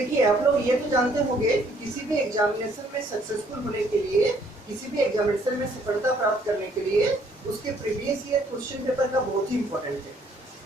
देखिए आप लोग ये तो जानते होंगे कि किसी भी एग्जामिनेशन में सक्सेसफुल होने के लिए, किसी भी एग्जामिनेशन में सफलता प्राप्त करने के लिए उसके प्रीवियस ईयर क्वेश्चन पेपर का बहुत ही इंपॉर्टेंट है।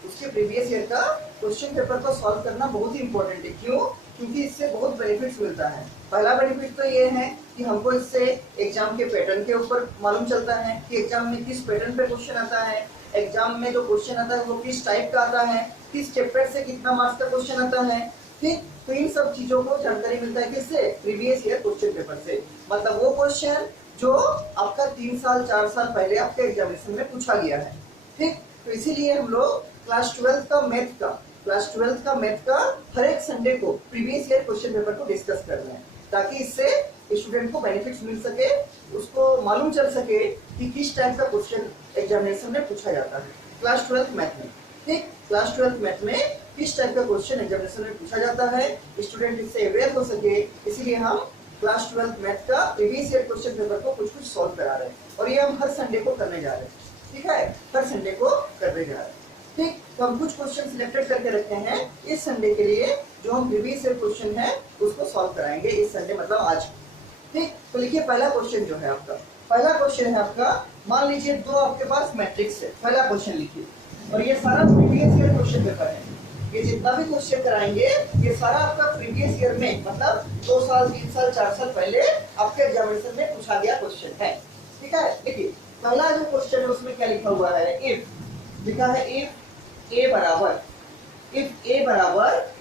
उसके प्रीवियस ईयर का क्वेश्चन पेपर को सॉल्व करना बहुत ही इंपॉर्टेंट है। क्यों? क्योंकि इससे बहुत बेनिफिट्स मिलता है। पहला बेनिफिट तो ये है कि हमको इससे एग्जाम के पैटर्न के ऊपर मालूम चलता है कि एग्जाम में किस पैटर्न पे क्वेश्चन आता है, एग्जाम में जो क्वेश्चन आता है वो किस टाइप का आता है, किस चैप्टर से कितना मार्क्स का क्वेश्चन आता है। ठीक, तो इन सब चीजों को जानकारी मिलता है किससे? प्रीवियस ईयर क्वेश्चन पेपर से। मतलब वो क्वेश्चन जो आपका 3 साल 4 साल पहले आपके एग्जामिनेशन में पूछा गया है। ठीक, तो इसीलिए हम लोग क्लास 12th का मैथ का हर एक संडे को प्रीवियस ईयर क्वेश्चन पेपर को डिस्कस कर रहे हैं, ताकि इससे स्टूडेंट को बेनिफिट्स मिल सके, उसको मालूम चल सके कि किस टाइप का क्वेश्चन एग्जामिनेशन में पूछा जाता है क्लास 12th मैथ में। ठीक, क्लास 12th मैथ में किस टाइप का क्वेश्चन एग्जामिनेशन में पूछा जाता है, स्टूडेंट इससे अवेयर हो सके, इसीलिए हम क्लास 12th मैथ का प्रीवियस ईयर क्वेश्चन पेपर को कुछ सॉल्व करा रहे हैं और ये हम हर संडे को करने जा रहे हैं। ठीक है, हर संडे को करने जा रहे हैं। ठीक, तो हम कुछ क्वेश्चन सिलेक्टेड करके रखते हैं इस संडे के लिए, जो हम प्रीवियस ईयर क्वेश्चन है उसको सॉल्व कराएंगे इस संडे, मतलब आज। ठीक, तो लिखिए पहला क्वेश्चन जो है आपका, पहला क्वेश्चन है आपका, मान लीजिए दो आपके पास मैट्रिक्स है। पहला क्वेश्चन लिखिए, और ये सारा प्रीवियस ईयर क्वेश्चन पेपर है। ये जितना भी क्वेश्चन कराएंगे ये सारा आपका प्रीवियस ईयर में, मतलब 2 साल 3 साल 4 साल पहले आपके एग्जामिनेशन में पूछा गया क्वेश्चन है। ठीक है, देखिए पहला जो क्वेश्चन है उसमें क्या लिखा हुआ है, इफ लिखा है, इफ ए बराबर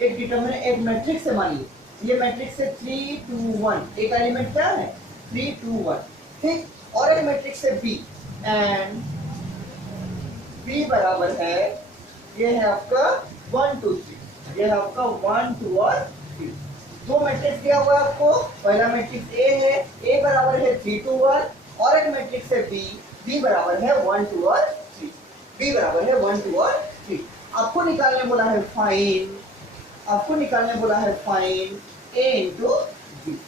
एक डिटरमिनेंट, एक मैट्रिक्स है, मानिए ये मैट्रिक्स है 3 2 1, एक एलिमेंट क्या है 3 2 1। ठीक, और एक मैट्रिक्स है बी, एंड बी बराबर है, ये है आपका 1 2 3, ये है आपका 1 2 और 3। दो मैट्रिक्स दिया हुआ है आपको, पहला मैट्रिक्स ए है, ए बराबर है 3 2 1, और एक मैट्रिक्स है बी, बी बराबर है 1 2 और 3, बी बराबर है 1 2 और 3। आपको निकालने बोला है फाइंड, आपको निकालने बोला है फाइंड ए इंटू बी,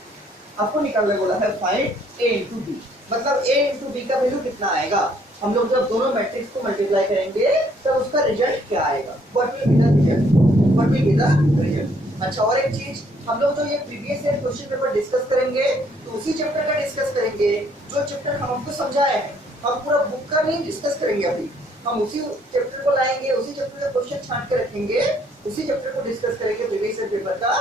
आपको निकालने बोला है फाइंड ए इंटू बी। मतलब ए इंटू बी का वैल्यू कितना आएगा, हम लोग जब दोनों मैट्रिक्स को मल्टीप्लाई करेंगे तब उसका रिजल्ट क्या आएगा, what will be the result, what will be the result. अच्छा, और एक चीज, हम लोग जो ये previous year question paper discuss करेंगे तो उसी चैप्टर का डिस्कस करेंगे जो चैप्टर हम आपको समझाए हैं। हम पूरा बुक का नहीं डिस्कस करेंगे, अभी हम उसी चैप्टर को लाएंगे, उसी चैप्टर का क्वेश्चन छांट के रखेंगे, उसी चैप्टर को डिस्कस करेंगे प्रीवियस ईयर पेपर का,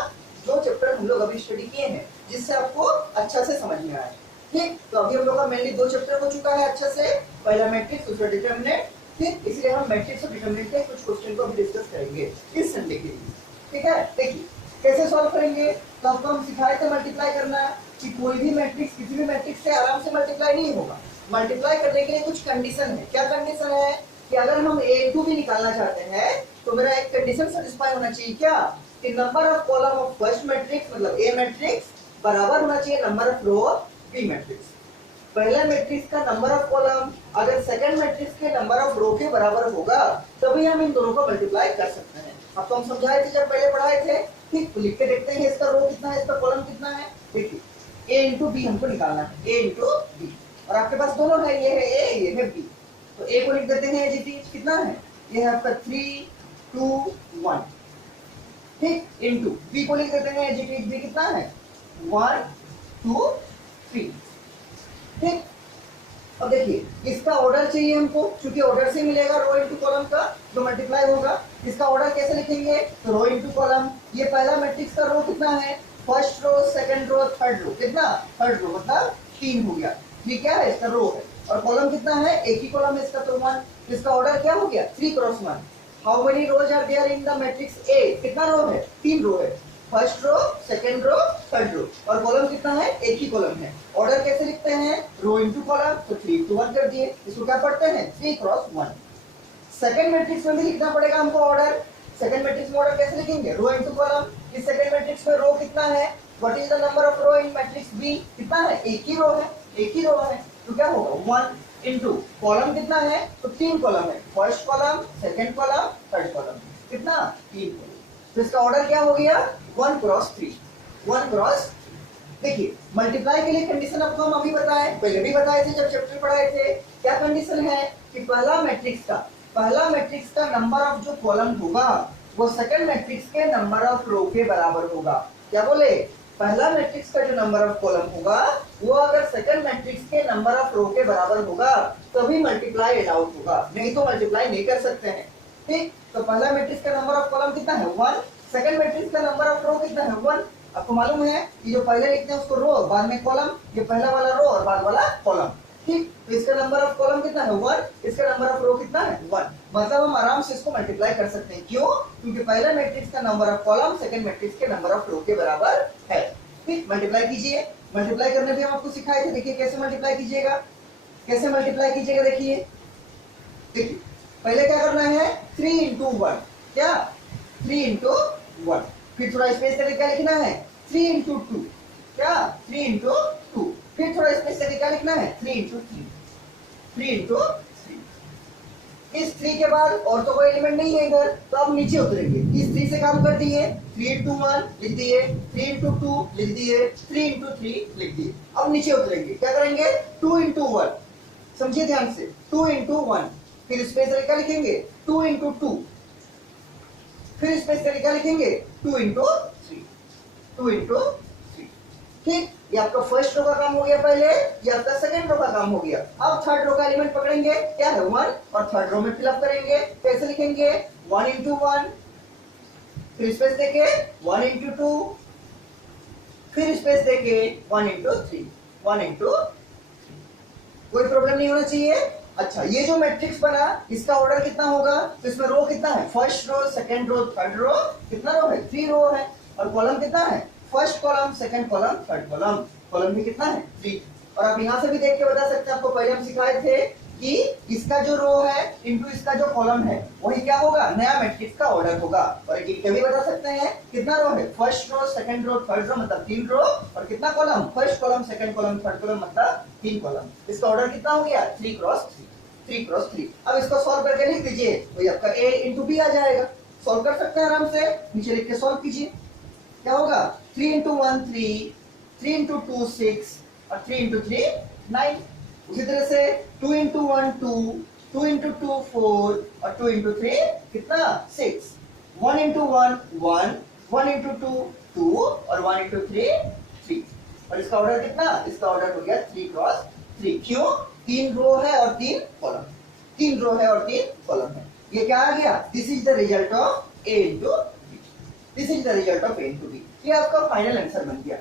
जो चैप्टर हम लोग अभी स्टडी किए हैं, जिससे आपको अच्छा से समझ में आए। ठीक, तो अभी हम लोग का मेनली 2 चैप्टर हो चुका है अच्छा से, पहला मैट्रिक्स, दूसरा डिटरमिनेंट। ठीक, इसलिए हम मैट्रिक्स और डिटरमिनेंट के कुछ क्वेश्चन को अभी डिस्कस करेंगे इस संडे के लिए। ठीक है, देखिए कैसे सॉल्व करेंगे। तो आपको हम सिखाए थे मल्टीप्लाई करना, कि कोई भी मैट्रिक्स किसी भी मैट्रिक्स से आराम से मल्टीप्लाई नहीं होगा। मल्टीप्लाई करने के लिए कुछ कंडीशन है। क्या कंडीशन है कि अगर हम ए इंटू भी निकालना चाहते हैं तो मेरा एक कंडीशन सेटिस्फाई होना चाहिए, क्या, कि number of column of first matrix, मतलब ए मैट्रिक्स, बराबर होना चाहिए number of row of B matrix. पहला मैट्रिक्स का नंबर ऑफ कॉलम अगर सेकंड मैट्रिक्स के नंबर ऑफ रो के बराबर होगा तभी हम इन दोनों को मल्टीप्लाई कर सकते हैं। अब तो हम समझाए थे जब पहले पढ़ाए थे। ठीक, तो लिख के देखते हैं इसका रो कितना है, इसका कॉलम कितना है। देखिए ए इंटू बी हमको निकालना है, ए इंटू बी, और आपके पास दोनों है, ये है ए, ये है बी। तो ए को लिख देते हैं एज इट इज, कितना है, ये है आपका 3 2 1। ठीक, इंटू बी को लिख देते हैं एज इट इज, बी कितना है 1 2 3। ठीक, अब देखिए इसका ऑर्डर चाहिए हमको, क्योंकि ऑर्डर से मिलेगा रो इंटू कॉलम का जो मल्टीप्लाई होगा। इसका ऑर्डर कैसे लिखेंगे, तो रो इंटू कॉलम। ये पहला मैट्रिक्स का रो कितना है, first row, second row, third row, कितना, थर्ड रो, मतलब 3 हो गया। ये क्या है, इसका रो है, और कॉलम कितना है, एक ही कॉलम है इसका, तो 1। इसका ऑर्डर क्या हो गया, 3 cross 1। How many rows are there in the matrix A, कितना रो है, 3 रो है, first row, second row, third row, और कॉलम कितना है, एक ही कॉलम है। ऑर्डर कैसे लिखते हैं, रो इंटू कॉलम, तो 3 इंटू 1 कर दिए, इसको क्या पढ़ते हैं 3 क्रॉस 1। सेकंड मैट्रिक्स में भी लिखना पड़ेगा हमको ऑर्डर। सेकंड मैट्रिक्स में ऑर्डर कैसे लिखेंगे, रो इंटू कॉलम। इस सेकंड मैट्रिक्स में रो कितना है, what is the number of row in matrix B, कितना है, एक ही रो है, एक ही रो है, तो क्या होगा 1 इंटू कॉलम कितना है, तो 3 कॉलम है, first column, second column, third column, कितना 3 कॉलम। तो इसका ऑर्डर क्या हो गया 1 क्रॉस 3, 1 क्रॉस। देखिए मल्टीप्लाई के लिए कंडीशन आपको हम अभी बताए, पहले भी बताए थे जब चैप्टर पढ़ाए थे। क्या कंडीशन है कि पहला मैट्रिक्स का नंबर ऑफ जो कॉलम होगा वो सेकंड मैट्रिक्स के नंबर ऑफ रो के बराबर होगा। क्या बोले, पहला मैट्रिक्स का जो नंबर ऑफ कॉलम होगा वो अगर सेकंड मैट्रिक्स के नंबर ऑफ रो के बराबर होगा तभी मल्टीप्लाई अलाउड होगा, नहीं तो मल्टीप्लाई नहीं कर सकते हैं। ठीक, तो पहला मैट्रिक्स का नंबर ऑफ कॉलम कितना है 1, सेकंड मैट्रिक्स का नंबर ऑफ रो कितना है 1। आपको मालूम है कि जो पहले लिखते हैं उसको रो, बाद में कॉलम, ये पहला वाला रो और बाद वाला कॉलम। ठीक, तो इसका नंबर ऑफ कॉलम कितना है 1, इसका नंबर ऑफ रो कितना है 1, मतलब हम आराम से इसको मल्टीप्लाई कर सकते हैं। क्यों, क्योंकि पहला मैट्रिक्स का number of column second matrix के नंबर ऑफ रो के बराबर है। ठीक, मल्टीप्लाई कीजिए, मल्टीप्लाई करने भी हम आपको सिखाए थे, देखिए कैसे मल्टीप्लाई कीजिएगा, कैसे मल्टीप्लाई कीजिएगा। देखिए देखिए पहले क्या करना है 3 इंटू 1, क्या 3 इंटू 1, फिर थोड़ा स्पेस करके क्या लिखना है 3 इंटू 2, क्या 3 इंटू 2, फिर थोड़ा स्पेस करके क्या लिखना है 3 इंटू 3, 3 इंटू 3। इस 3 के बाद और तो कोई एलिमेंट नहीं है इधर, तो अब नीचे उतरेंगे, इस 3 से काम कर दिए, 3 इंटू 1 लिख दिए, 3 इंटू 2 लिख दिए, 3 इंटू 3 लिख दिए। अब नीचे उतरेंगे, क्या करेंगे 2 इंटू 1, समझिए ध्यान से, 2 इंटू 1, फिर स्पेस करके क्या लिखेंगे 2 इंटू 2, फिर स्पेस करके क्या लिखेंगे 2 इंटू 3, 2 इंटू 3। ठीक, ये आपका फर्स्ट रो का काम हो गया पहले, ये आपका सेकंड रो का काम हो गया। अब थर्ड रो का एलिमेंट पकड़ेंगे, क्या है 1, और थर्ड रो में फिलअप करेंगे, कैसे लिखेंगे 1 इंटू 1, फिर स्पेस देके 1 इंटू 2, फिर स्पेस देके 1 इंटू 3, 1 इंटू 3। कोई प्रॉब्लम नहीं होना चाहिए। अच्छा, ये जो मैट्रिक्स बना इसका ऑर्डर कितना होगा, तो इसमें रो कितना है, first row second row third row, कितना रो है 3 रो है, और कॉलम कितना है first column second column third column, column भी कितना है 3। और आप यहाँ से भी देख के बता सकते हैं, आपको पहले हम सिखाए थे कि इसका जो रो है इंटू इसका जो कॉलम है वही क्या होगा, नया मैट्रिक्स का ऑर्डर होगा। और एक भी बता सकते हैं कितना रो है, first row second row third row मतलब 3 रो, और कितना column, first column second column third column मतलब 3 कॉलम। इसका ऑर्डर कितना हो गया 3 क्रॉस 3, 3 क्रॉस 3। अब इसको सॉल्व करके लिख दीजिए, वही आपका a इंटू बी आ जाएगा। सॉल्व कर सकते हैं आराम से, नीचे लिख के सॉल्व कीजिए, क्या होगा 3 इंटू 1 3, 3 इंटू 2 6, और 3 इंटू 3 9। उसी तरह से 2 इंटू 1 2, 2 इंटू 2 4, और 2 इंटू 3 कितना 6, 1 इंटू 1 1, 1 इंटू 2 2, और 1 इंटू 3 3। और इसका ऑर्डर कितना, इसका ऑर्डर हो गया 3 क्रॉस 3। क्यों, 3 रो है और 3 कॉलम, 3 रो है और 3 कॉलम है। ये क्या आ गया, this is the result of A into B, this is the result of A into B. ये आपका फाइनल आंसर बन गया,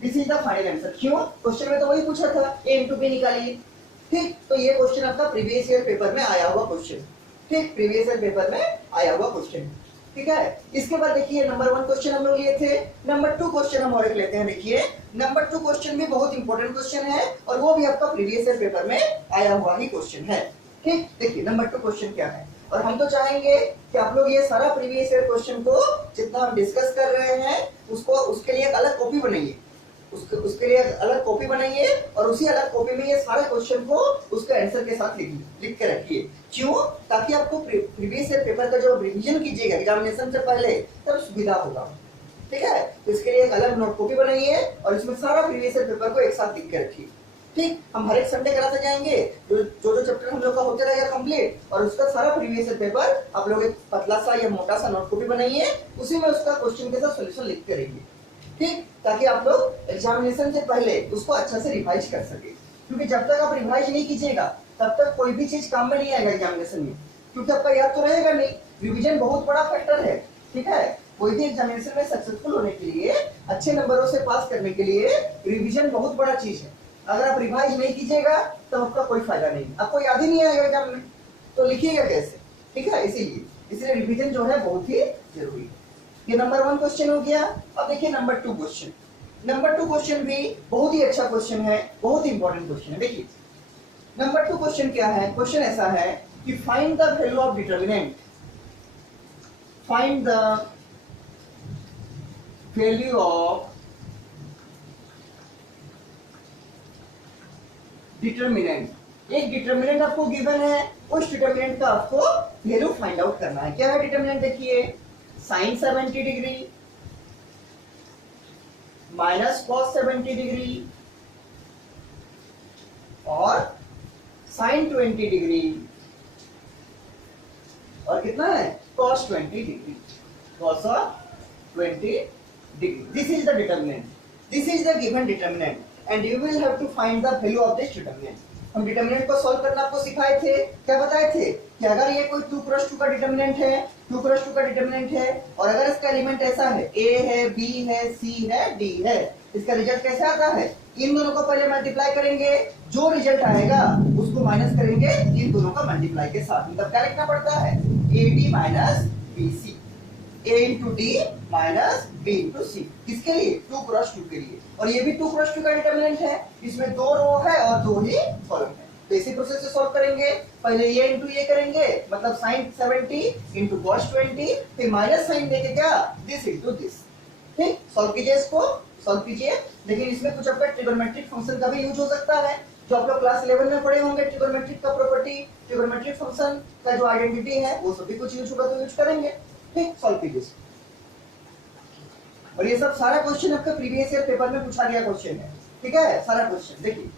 this is the final answer. क्यों, क्वेश्चन में तो वही पूछा था ए इंटू बी निकालिए। ठीक, तो ये क्वेश्चन आपका प्रीवियस ईयर पेपर में आया हुआ क्वेश्चन, ठीक प्रीवियस ईयर पेपर में आया हुआ क्वेश्चन। ठीक है, इसके बाद देखिए नंबर 1 क्वेश्चन हम लोग लिए थे, नंबर 2 क्वेश्चन हम और एक लेते हैं। देखिए नंबर 2 क्वेश्चन भी बहुत इंपॉर्टेंट क्वेश्चन है, और वो भी आपका प्रीवियस ईयर पेपर में आया हुआ ही क्वेश्चन है। ठीक, देखिए नंबर 2 क्वेश्चन क्या है, और हम तो चाहेंगे कि आप लोग ये सारा प्रीवियस ईयर क्वेश्चन को जितना हम डिस्कस कर रहे हैं उसको, उसके लिए एक अलग कॉपी बनाइए, उसके लिए अलग कॉपी बनाइए, और उसी अलग कॉपी में ये सारे क्वेश्चन को उसके आंसर के साथ लिख के रखिए। क्यों, ताकि आपको प्रीवियस ईयर पेपर का जो रिवीजन कीजिएगा एग्जामिनेशन से पहले तब सुविधा होगा। ठीक है, तो इसके लिए एक अलग नोट कॉपी बनाइए और इसमें सारा प्रीवियस ईयर पेपर को एक साथ लिख के रखिए। ठीक, हम हर एक संडे कराते जाएंगे, जो चैप्टर हम लोग का होते रहेगा कंप्लीट, और उसका सारा प्रीवियस ईयर पेपर आप लोग एक पतला सा या मोटा सा नोट कॉपी बनाइए, उसी में उसका क्वेश्चन के साथ सोल्यूशन लिख के रहिए। ठीक, ताकि आप लोग एग्जामिनेशन से पहले उसको अच्छा से रिवाइज कर सके, क्योंकि जब तक आप रिवाइज नहीं कीजिएगा तब तक कोई भी चीज काम में नहीं आएगा एग्जामिनेशन में, क्योंकि आपका याद तो रहेगा नहीं। रिवीजन बहुत बड़ा फैक्टर है। ठीक है, कोई भी एग्जामिनेशन में सक्सेसफुल होने के लिए, अच्छे नंबरों से पास करने के लिए रिवीजन बहुत बड़ा चीज है। अगर आप रिवाइज नहीं कीजिएगा तो आपका कोई फायदा नहीं, आपको याद ही नहीं आएगा एग्जाम में, तो लिखिएगा कैसे। ठीक है, इसीलिए रिवीजन जो है बहुत ही जरूरी है। ये नंबर 1 क्वेश्चन हो गया। अब देखिए नंबर 2 क्वेश्चन, नंबर 2 क्वेश्चन भी बहुत ही अच्छा क्वेश्चन है, बहुत ही इंपॉर्टेंट क्वेश्चन है। देखिए नंबर 2 क्वेश्चन क्या है, क्वेश्चन ऐसा है कि find the value of determinant, find the value of determinant. एक डिटरमिनेंट आपको गिवन है, उस डिटरमिनेंट का आपको वैल्यू फाइंड आउट करना है। क्या है डिटरमिनेंट, देखिए sine 70 degree minus cos 70 degree और साइन 20 डिग्री और कितना है cos 20 degree, cos 20 degree. This is the determinant. This is the given determinant, and you will have to find the value of this determinant. हम determinant को solve करना आपको सिखाए थे, क्या बताए थे कि अगर ये कोई 2 क्रॉस 2 का डिटर्मिनेंट है, 2 क्रॉस 2 का डिटर्मिनेंट है, और अगर इसका एलिमेंट ऐसा है, a है, b है, c है, d है, इसका रिजल्ट कैसे आता है? इन दोनों को पहले मल्टीप्लाई करेंगे, जो रिजल्ट आएगा उसको माइनस करेंगे इन दोनों का मल्टीप्लाई के साथ। मतलब क्या लिखना पड़ता है? ad minus bc, a into D minus b into C. किसके लिए? 2 क्रॉस 2 के लिए। और ये भी 2 क्रॉस 2 का डिटर्मिनेंट है, इसमें 2 रो है और 2 ही कॉलम है। तो इसी प्रोसेस से सॉल्व करेंगे। पहले ये इंटू ये करेंगे, मतलब sin 70 इंटू cos 20, फिर माइनस साइन देके क्या, दिस इंटू दिस। ठीक, सॉल्व कीजिए, इसको सॉल्व कीजिए। लेकिन इसमें कुछ आपका ट्रिगोनोमेट्रिक फंक्शन का भी यूज हो सकता है, जो आप लोग क्लास 11 में पढ़े होंगे। ट्रिगोनोमेट्रिक का प्रॉपर्टी, ट्रिगोनोमेट्रिक फंक्शन का जो आइडेंटिटी है, वो सभी कुछ यूज होगा तो यूज करेंगे। ठीक, सॉल्व कीजिए। और ये सब सारा क्वेश्चन आपका प्रीवियस ईयर पेपर में पूछा गया क्वेश्चन है। ठीक है, सारा क्वेश्चन देखिए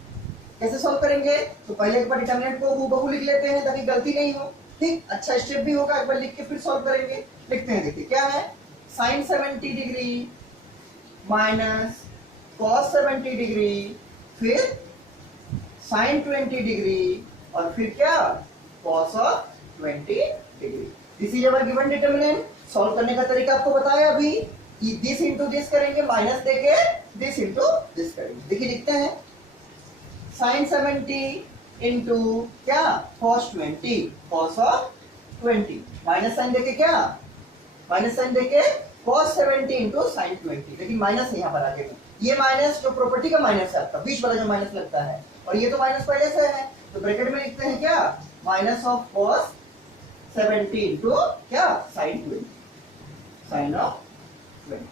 कैसे सॉल्व करेंगे। तो पहले एक बार डिटरमिनेंट को हूबहू लिख लेते हैं ताकि गलती नहीं हो। ठीक, अच्छा स्टेप भी होगा, एक बार लिख के फिर सॉल्व करेंगे। लिखते हैं, देखिए क्या है, sin 70 degree minus cos 70 degree, फिर sin 20 डिग्री, और फिर क्या, cos of 20 degree. This is our given determinant. Solve करने का तरीका आपको बताया अभी, दिस इंटू दिस करेंगे, माइनस देके दिस इंटू दिस करेंगे। देखिए लिखते हैं, sin 70 इंटू क्या, cos 20, cos of 20, minus sine देके क्या, माइनस साइन देके cos 70 इंटू sin 20। लेकिन माइनस है यहाँ पर आगे में, ये माइनस जो प्रॉपर्टी का माइनस है आपका, बीच वाला जो माइनस लगता है, और ये तो माइनस पहले से है, तो ब्रैकेट में लिखते हैं क्या, माइनस ऑफ cos 70 इंटू क्या, sin 20, sin of 20।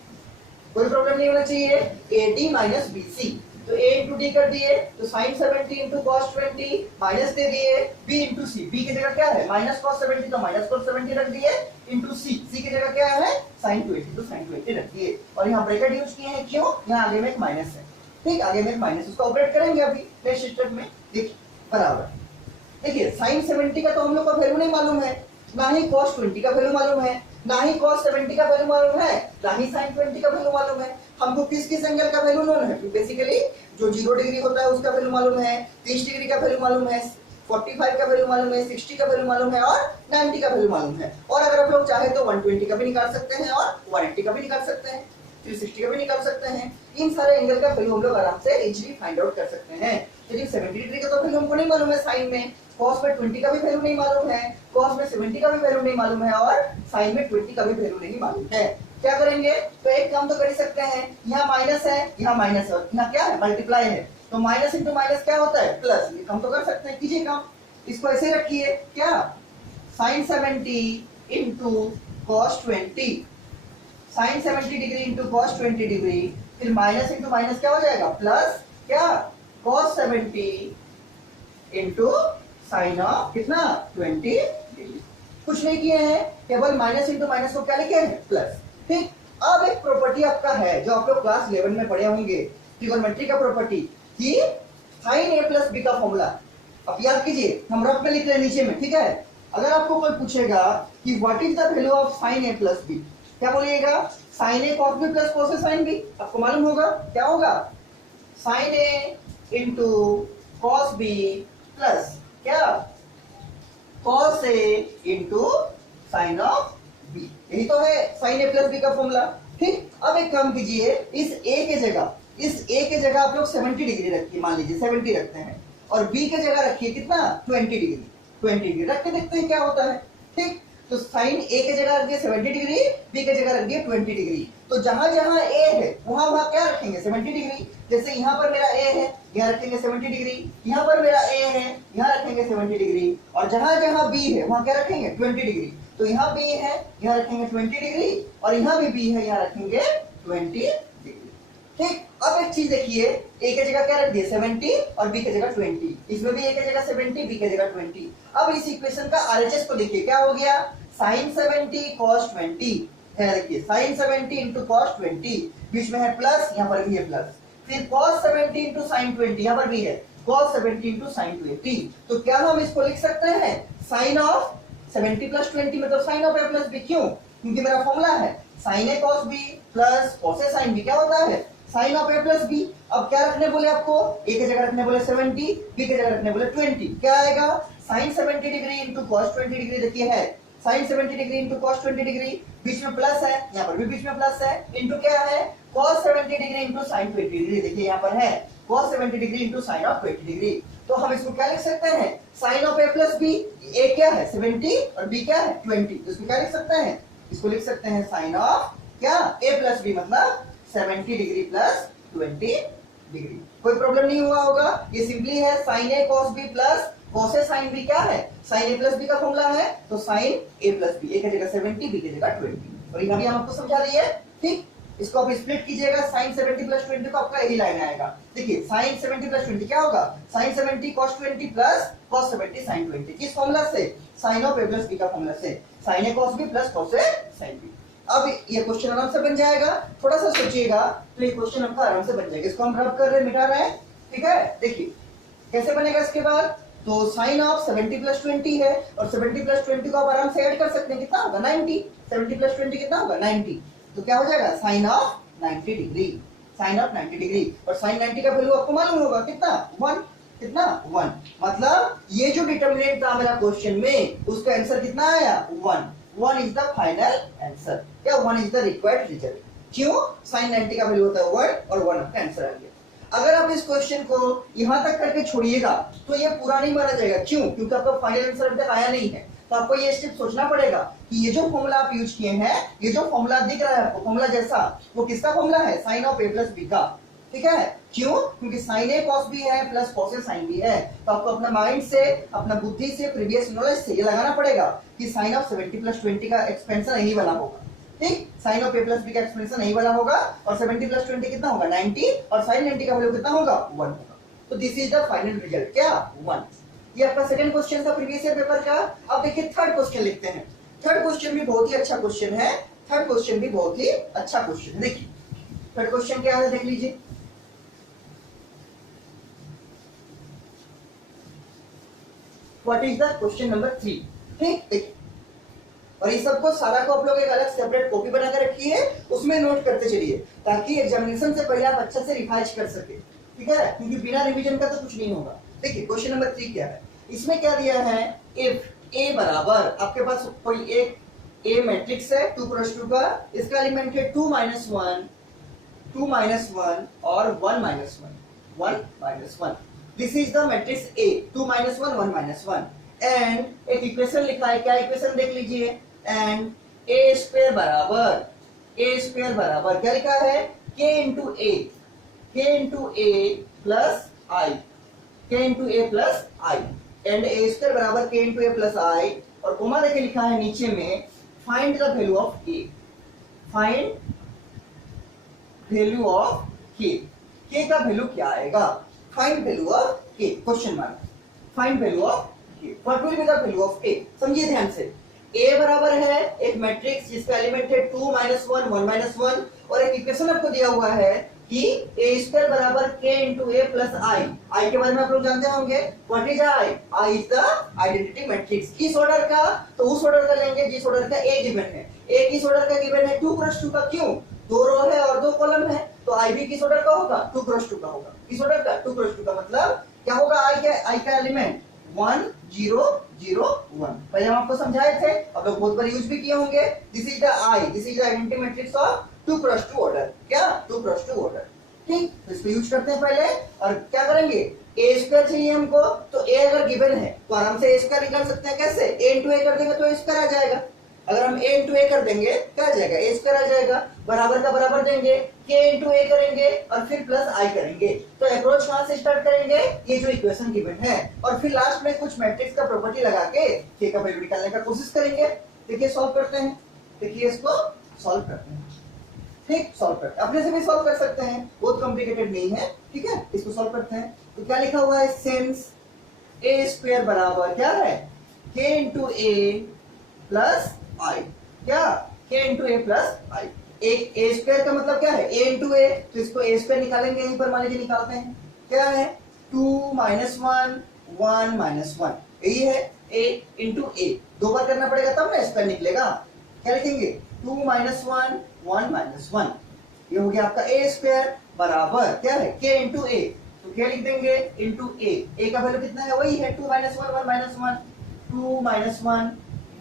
कोई प्रॉब्लम नहीं होना चाहिए। AD माइनस BC, तो A इंटू डी कर दिए, तो sin 70 इंटू cos 20 माइनस दे दिए, B इंटू सी, B की जगह क्या है, माइनस cos 70, तो माइनस cos 70 रख दिए, इंटू C, C की जगह क्या है, sin 20, तो sin 20 रख दिए। और यहाँ ब्रैकेट यूज किए हैं, क्यों, यहाँ आगे में एक माइनस है। ठीक, आगे में एक माइनस, उसको ऑपरेट करेंगे अभी नेक्स्ट स्टेप में। देखिए बराबर, देखिए sin 70 का तो हम लोग का वैल्यू नहीं मालूम है, ना ही cos 20 का वैल्यू मालूम है, ना ही cos 70 का वैल्यू मालूम है, ना ही sin 20 का वैल्यू मालूम है। हमको किस एंगल का वैल्यू मालूम है, बेसिकली जो 0 डिग्री होता है उसका वैल्यू मालूम है, 30 डिग्री का वैल्यू मालूम है, 45 का वैल्यू मालूम है, 60 का वैल्यू मालूम है, और 90 का वैल्यू मालूम है। और अगर आप लोग चाहे तो 120 का भी निकाल सकते हैं, और 180 का भी निकाल सकते हैं, 360 का भी निकाल सकते हैं। इन सारे एंगल का वैल्यू हम लोग आराम से इजीली फाइंड आउट कर सकते हैं। लेकिन 70 डिग्री का तो वैल्यू हमको नहीं मालूम है, साइन में cos में 20 का भी वैल्यू नहीं मालूम है, cos में 70 का भी वैल्यू नहीं मालूम है, और sin में 20 का भी वैल्यू नहीं मालूम है। क्या करेंगे, तो एक काम तो कर ही सकते हैं, यहाँ माइनस है, यहाँ माइनस है, और यहाँ क्या है, मल्टीप्लाई है, तो माइनस इंटू माइनस क्या होता है, प्लस। ये काम तो कर सकते हैं, कीजिए काम। इसको ऐसे रखिए, क्या, sin 70 into cos 20, sin 70 degree into cos 20 degree, फिर माइनस इंटू माइनस क्या हो जाएगा, प्लस, क्या, cos 70 इंटू साइन ऑफ कितना, 20 डिग्री। कुछ नहीं किए हैं, केवल माइनस इंटू माइनस को क्या लिखे हैं, प्लस। ठीक, अब एक प्रॉपर्टी आपका है जो आप लोग क्लास 11 में पढ़े होंगे, ट्रिगोनोमेट्री का प्रॉपर्टी, कि sin a प्लस b का फॉर्मूला। अब याद कीजिए, हम रफ में लिख रहे हैं नीचे में, ठीक है। अगर आपको कोई पूछेगा कि what is the value of sin a plus b, क्या बोलिएगा, sin a cos b plus cos a sin b। आपको मालूम होगा क्या होगा, sin a into cos b plus क्या, cos a into sine of b। यही तो है sin a प्लस b का फॉर्मूला। ठीक, अब एक काम कीजिए, इस a के जगह आप लोग 70 डिग्री रखिए, मान लीजिए 70 रखते हैं, और b के जगह रखिए कितना, 20 डिग्री, 20 डिग्री रख के देखते हैं क्या होता है। ठीक, तो साइन a के जगह रख दिए 70 डिग्री, b के जगह रख दिए 20 डिग्री। तो जहां जहां a है वहां क्या रखेंगे, 70 डिग्री। जैसे यहाँ पर मेरा a है, यहाँ रखेंगे 70 डिग्री, यहाँ पर मेरा a है, यहाँ रखेंगे 70 डिग्री, और जहां जहां b है वहां क्या रखेंगे, 20 डिग्री। तो यहाँ b है, यहाँ रखेंगे 20 डिग्री, और यहाँ भी b है, यहाँ रखेंगे 20 डिग्री। ठीक, अब एक चीज देखिए, a के जगह क्या रख दिए 70, और b के जगह 20, इसमें भी a के जगह 70, b के जगह 20। अब इस इक्वेशन का RHS को देखिए, क्या हो गया, sin 70 cos 20 है। देखिए sin 70 इंटू cos 20, बीच में है प्लस, यहाँ पर भी है प्लस, फिर cos 70 इंटू sin 20, यहाँ पर भी है cos 70 इंटू sin 20। तो क्या हम इसको लिख सकते हैं, sin ऑफ 70 प्लस 20 मतलब sin of a plus b। क्यों, क्योंकि मेरा फॉर्मूला है sine A cos B plus cos A sine B क्या होता है sine of A plus B. अब क्या रखने बोले आपको, ए की जगह रखने बोले 70, बी की जगह रखने बोले 20। क्या आएगा sine 70 degree into cos 20 degree. देखिए है sine 70 degree into cos 20 degree, बीच में प्लस है, यहाँ पर भी बीच में प्लस है, इंटू क्या है cos 70 degree into sine 20 degree. देखिए यहाँ पर है cos 70 degree into sine of 20 degree. तो हम इसको क्या लिख सकते हैं sine of A plus B, A क्या है 70 और बी क्या है 20, तो इसको क्या लिख सकते हैं, इसको लिख सकते हैं साइन ऑफ क्या ए प्लस बी मतलब 70 डिग्री प्लस 20 डिग्री। कोई प्रॉब्लम नहीं हुआ होगा, ये सिंपली है sine A cos B plus cos A sine B. क्या है साइन ए प्लस बी का फॉर्मूला है, तो साइन ए प्लस बी, ए की जगह 70 बी की जगह 20। और यहाँ भी हम आपको समझा दिए, ठीक। इसको आप स्प्लिट कीजिएगा साइन 70 प्लस 20 को आपका यही लाइन आएगा। देखिए साइन 70 प्लस 20 क्या होगा sine 70 cos 20 plus cos 70 sin 20। किस फॉर्मूला से sine of A plus B का फॉर्मूला से, sine A cos B plus cos A sin B. अब ये क्वेश्चन आराम से बन जाएगा, थोड़ा सा सोचिएगा तो ये क्वेश्चन आपका आराम से बन जाएगा। इसको हम रब कर रहे हैं, मिटा रहे हैं, ठीक है। देखिए कैसे बनेगा इसके बाद, तो साइन ऑफ 70 प्लस 20 है और 70 प्लस 20 को आप आराम से ऐड कर सकते हैं, कितना होगा 90। 70 प्लस 20 कितना होगा 90, तो क्या हो जाएगा sine of 90 degree, sine of 90 degree. और साइन 90 का वैल्यू आपको मालूम होगा कितना 1, कितना 1। मतलब ये जो डिटरमिनेंट था मेरा क्वेश्चन में उसका आंसर कितना आया 1। 1 इज द फाइनल आंसर, क्या 1 इज द रिक्वायर्ड रिजल्ट। क्यों साइन 90 का वैल्यू होता है 1 और 1 आपका आंसर आ गया। अगर आप इस क्वेश्चन को यहां तक करके छोड़िएगा तो ये पूरा नहीं माना जाएगा, क्यों, क्योंकि आपका फाइनल आंसर अभी तक आया नहीं है। तो आपको ये स्टेप सोचना पड़ेगा कि ये जो फॉर्मूला आप यूज किए हैं, ये जो फॉर्मूला दिख रहा है आपको फॉर्मूला जैसा, वो किसका फॉर्मूला है sine of A plus B का, ठीक है। क्यों, क्योंकि साइन ए कॉस बी है plus cos A sine B है। तो आपको अपना माइंड से, अपना बुद्धि से, प्रीवियस नॉलेज से ये लगाना पड़ेगा कि साइन ऑफ 70 प्लस 20 का एक्सपेंशन यही वाला होगा, ठीक। Sine of A plus B का एक्सपेंशन यही वाला होगा और 70 प्लस 20 कितना होगा 90 और साइन 90 का वैल्यू कितना होगा 1 होगा। तो this is the final result, क्या 1। ये आपका सेकंड क्वेश्चन था प्रीवियस ईयर पेपर का। अब देखिए थर्ड क्वेश्चन लिखते हैं। थर्ड क्वेश्चन भी बहुत ही अच्छा क्वेश्चन है, थर्ड क्वेश्चन भी बहुत ही अच्छा क्वेश्चन है। देखिए थर्ड क्वेश्चन क्या है, देख लीजिए। What is the question number 3, ठीक। देखिए और ये सबको सारा को आप लोग एक अलग सेपरेट कॉपी बना के रखिए, उसमें नोट करते चलिए ताकि एग्जामिनेशन से पहले आप अच्छे से रिवाइज कर सके, ठीक है, क्योंकि बिना रिवीजन का तो कुछ नहीं होगा। देखिए क्वेश्चन नंबर 3 क्या है, इसमें क्या दिया है, इफ ए बराबर, आपके पास कोई एक ए मैट्रिक्स है 2 क्रॉस 2 का, इसका एलिमेंट है 2 माइनस 1, 2 माइनस 1 और 1 minus 1, 1 minus 1। This is the matrix A, 2 minus 1, 1 minus 1। And एक इक्वेशन लिखा है, क्या इक्वेशन देख लीजिए, एंड ए स्क्वायर बराबर, ए स्क्वायर बराबर क्या लिखा है k into A plus I, k into A plus I, and A square बराबर k इंटू ए प्लस आई। और कोमा देके लिखा है नीचे में find the value of k, find value of k, k का वैल्यू क्या आएगा, find value of k, question mark, find value of k, what will be the value of a। समझिए ध्यान से, a बराबर है एक मैट्रिक्स जिसका एलिमेंट है 2 माइनस 1, 1 माइनस 1, और एक इक्वेशन आपको दिया हुआ है कि ए स्क्वायर बराबर k इंटू ए प्लस आई। आई के बारे में आप लोग जानते होंगे, what is I, I is the identity matrix. किस ऑर्डर का, तो उस ऑर्डर का लेंगे जिस ऑर्डर का ए गिवन है। ए किस ऑर्डर का गिवन है 2 क्रॉस 2 का, क्यों, 2 रो है और 2 कॉलम है, तो आई भी किस ऑर्डर का होगा 2 क्रॉस 2 का होगा। किस ऑर्डर का 2 क्रॉस 2 का, मतलब क्या होगा आई का एलिमेंट 1 0 0 1। पहले हम आपको समझाए थे, आप लोग बहुत बार यूज भी किए होंगे। This is the I, this is the identity matrix of 2 cross 2 order, क्या 2 क्रॉस 2 ऑर्डर, ठीक। तो इसको यूज करते हैं पहले, और क्या करेंगे, ए स्क्वायर चाहिए हमको, तो ए अगर गिवन है तो आराम से ए स्क्वायर निकाल सकते हैं। कैसे, ए इंटू ए कर देंगे तो ए स्क्वायर आ जाएगा। अगर हम a इंटू ए कर देंगे क्या आ जाएगा, ए स्क्वायर आ जाएगा। बराबर का बराबर देंगे, k इंटू ए करेंगे और फिर प्लस आई करेंगे। तो अप्रोच कहां से स्टार्ट करेंगे, ये जो इक्वेशन गिवन है, और फिर लास्ट में कुछ मैट्रिक्स का प्रॉपर्टी लगा के k का वैल्यू निकालने का कोशिश करेंगे। देखिए सॉल्व करते हैं, देखिए इसको सॉल्व करते हैं, ठीक। सॉल्व करते हैं, अपने से भी सॉल्व कर सकते हैं, बहुत कॉम्प्लिकेटेड नहीं है, ठीक है। इसको सॉल्व करते हैं, तो क्या लिखा हुआ है, सिंस ए स्क्वायर बराबर क्या है k इंटू ए प्लस आई, क्या k इंटू ए प्लस आई। एक ए स्क्वायर का मतलब क्या है a इंटू ए, तो इसको ए स्क्वायर निकालेंगे, यहीं पर मान लीजिए निकालते हैं, क्या है 2 माइनस 1, 1 माइनस 1, यही है a इंटू ए। 2 बार करना पड़ेगा तब ना स्क्वायर निकलेगा, क्या लिखेंगे 2 माइनस 1 1 माइनस 1, ये हो गया आपका ए स्क्वायर बराबर क्या है के इंटू ए, तो क्या लिख देंगे इंटू ए का वैल्यू कितना है वही है 2 minus 1 1 minus 1, 2 minus 1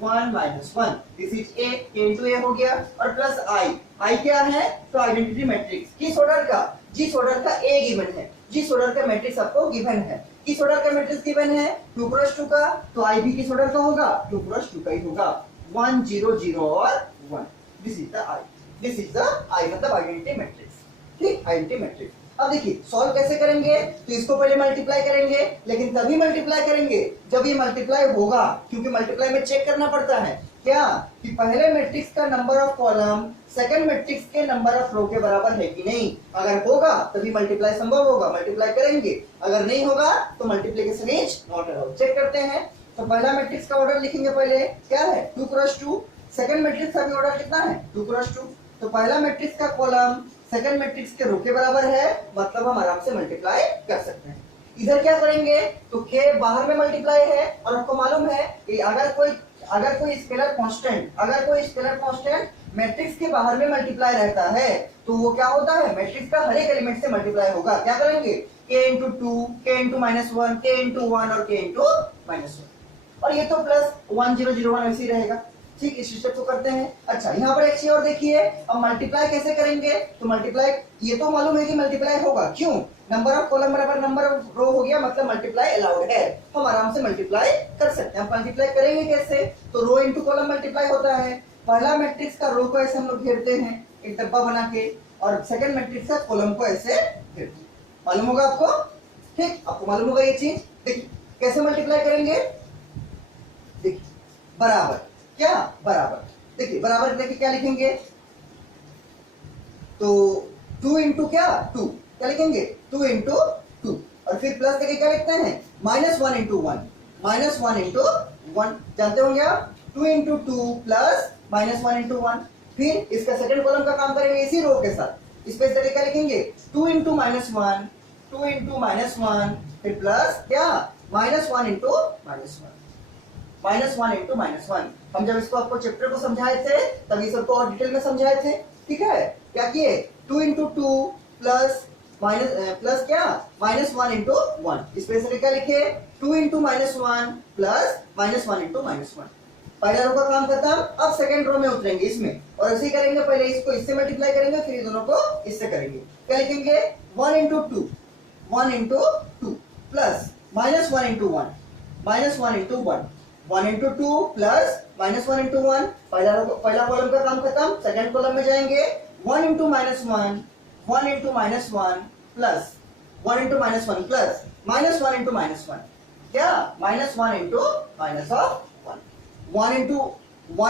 1 minus 1, this is a, के इंटू ए हो गया और प्लस आई क्या है तो आइडेंटिटी मैट्रिक्स किस ऑर्डर का, जिस ऑर्डर का ए गिवन है, जिस ऑर्डर का मैट्रिक्स आपको गिवन है, किस ऑर्डर का मैट्रिक्स गिवन है 2 क्रॉस 2 का, तो आई भी किस ऑर्डर का होगा 2 क्रॉस 2 का ही होगा 1 0 0 और 1, this is the I, this is the I मतलब आइडेंटिटी मैट्रिक्स, ठीक आइडेंटिटी मैट्रिक्स। अब देखिए सॉल्व कैसे करेंगे, तो इसको पहले मल्टीप्लाई करेंगे, लेकिन तभी मल्टीप्लाई करेंगे जब ये मल्टीप्लाई होगा, क्योंकि मल्टीप्लाई में चेक करना पड़ता है क्या कि पहले मैट्रिक्स का number of column second matrix के नंबर ऑफ रो के बराबर है कि नहीं, अगर होगा तभी मल्टीप्लाई संभव होगा, मल्टीप्लाई करेंगे, अगर नहीं होगा तो multiplication is not allowed. Check करते हैं, तो पहला मैट्रिक्स का ऑर्डर लिखेंगे पहले क्या है 2 क्रॉस 2, सेकंड मैट्रिक्स का भी ऑर्डर कितना है 2 क्रॉस 2, तो पहला मैट्रिक्स का कॉलम सेकंड मैट्रिक्स के रो के बराबर है, मतलब हम आराम से मल्टीप्लाई कर सकते हैं। इधर क्या करेंगे तो के बाहर में मल्टीप्लाई है, और आपको मालूम है कि अगर कोई स्केलर कांस्टेंट मैट्रिक्स के बाहर में मल्टीप्लाई रहता है तो वो क्या होता है मैट्रिक्स का हर एक एलिमेंट से मल्टीप्लाई होगा। क्या करेंगे k into 2, k into -1, k into 1 और k इंटू -1, और ये तो प्लस 1 0 0 1 ऐसे ही रहेगा। ठीक, इस स्टेप को करते हैं। अच्छा यहाँ पर एक चीज और देखिए, अब मल्टीप्लाई कैसे करेंगे, तो मल्टीप्लाई ये तो मालूम है कि मल्टीप्लाई होगा, क्यों नंबर ऑफ कॉलम बराबर नंबर ऑफ रो हो गया, मतलब मल्टीप्लाई अलाउड है, हम आराम से मल्टीप्लाई कर सकते हैं। हम मल्टीप्लाई करेंगे कैसे, तो रो इंटू कॉलम मल्टीप्लाई होता है, पहला मैट्रिक्स का रो को ऐसे हम लोग घेरते हैं एक डब्बा बना के, और सेकंड मैट्रिक्स का कॉलम को ऐसे घेरते हैं, मालूम होगा आपको, ठीक आपको मालूम होगा ये चीज। देखिए कैसे मल्टीप्लाई करेंगे, देखिए बराबर क्या बराबर, देखिए बराबर देखिए क्या लिखेंगे, तो 2 इंटू क्या 2, क्या लिखेंगे 2 इंटू 2, और फिर प्लस देखिए क्या लिखते हैं -1 इंटू 1, -1 इंटू 1, जानते होंगे आप 2 इंटू 2 प्लस -1 इंटू 1, फिर इसका सेकंड कॉलम का काम करेंगे इसी रो के साथ, इस पे देखिए क्या लिखेंगे 2 इंटू -1, 2 इंटू -1, फिर प्लस क्या -1 इंटू -1 इंटू -1। हम जब इसको आपको चैप्टर को समझाए थे तभी सबको और डिटेल में समझाए थे, ठीक है। क्या किए 2 इंटू 2 प्लस क्या -1 इंटू 1, इस पे से क्या लिखे 2 इंटू -1 प्लस -1 इंटू -1, पहला रो का काम खत्म। अब सेकंड रो में उतरेंगे इसमें, और ऐसे ही करेंगे, पहले इसको इससे मल्टीप्लाई करेंगे, फिर दोनों को इससे करेंगे। क्या लिखेंगे 1 into 2 plus -1 into 1, -1 into 1, 1 into 2 plus -1 into 1, पहला कॉलम का काम खत्म, सेकंड कॉलम में जाएंगे 1 into -1, 1 into -1 plus 1 into -1 plus -1 into -1, क्या -1 इंटू -1, 1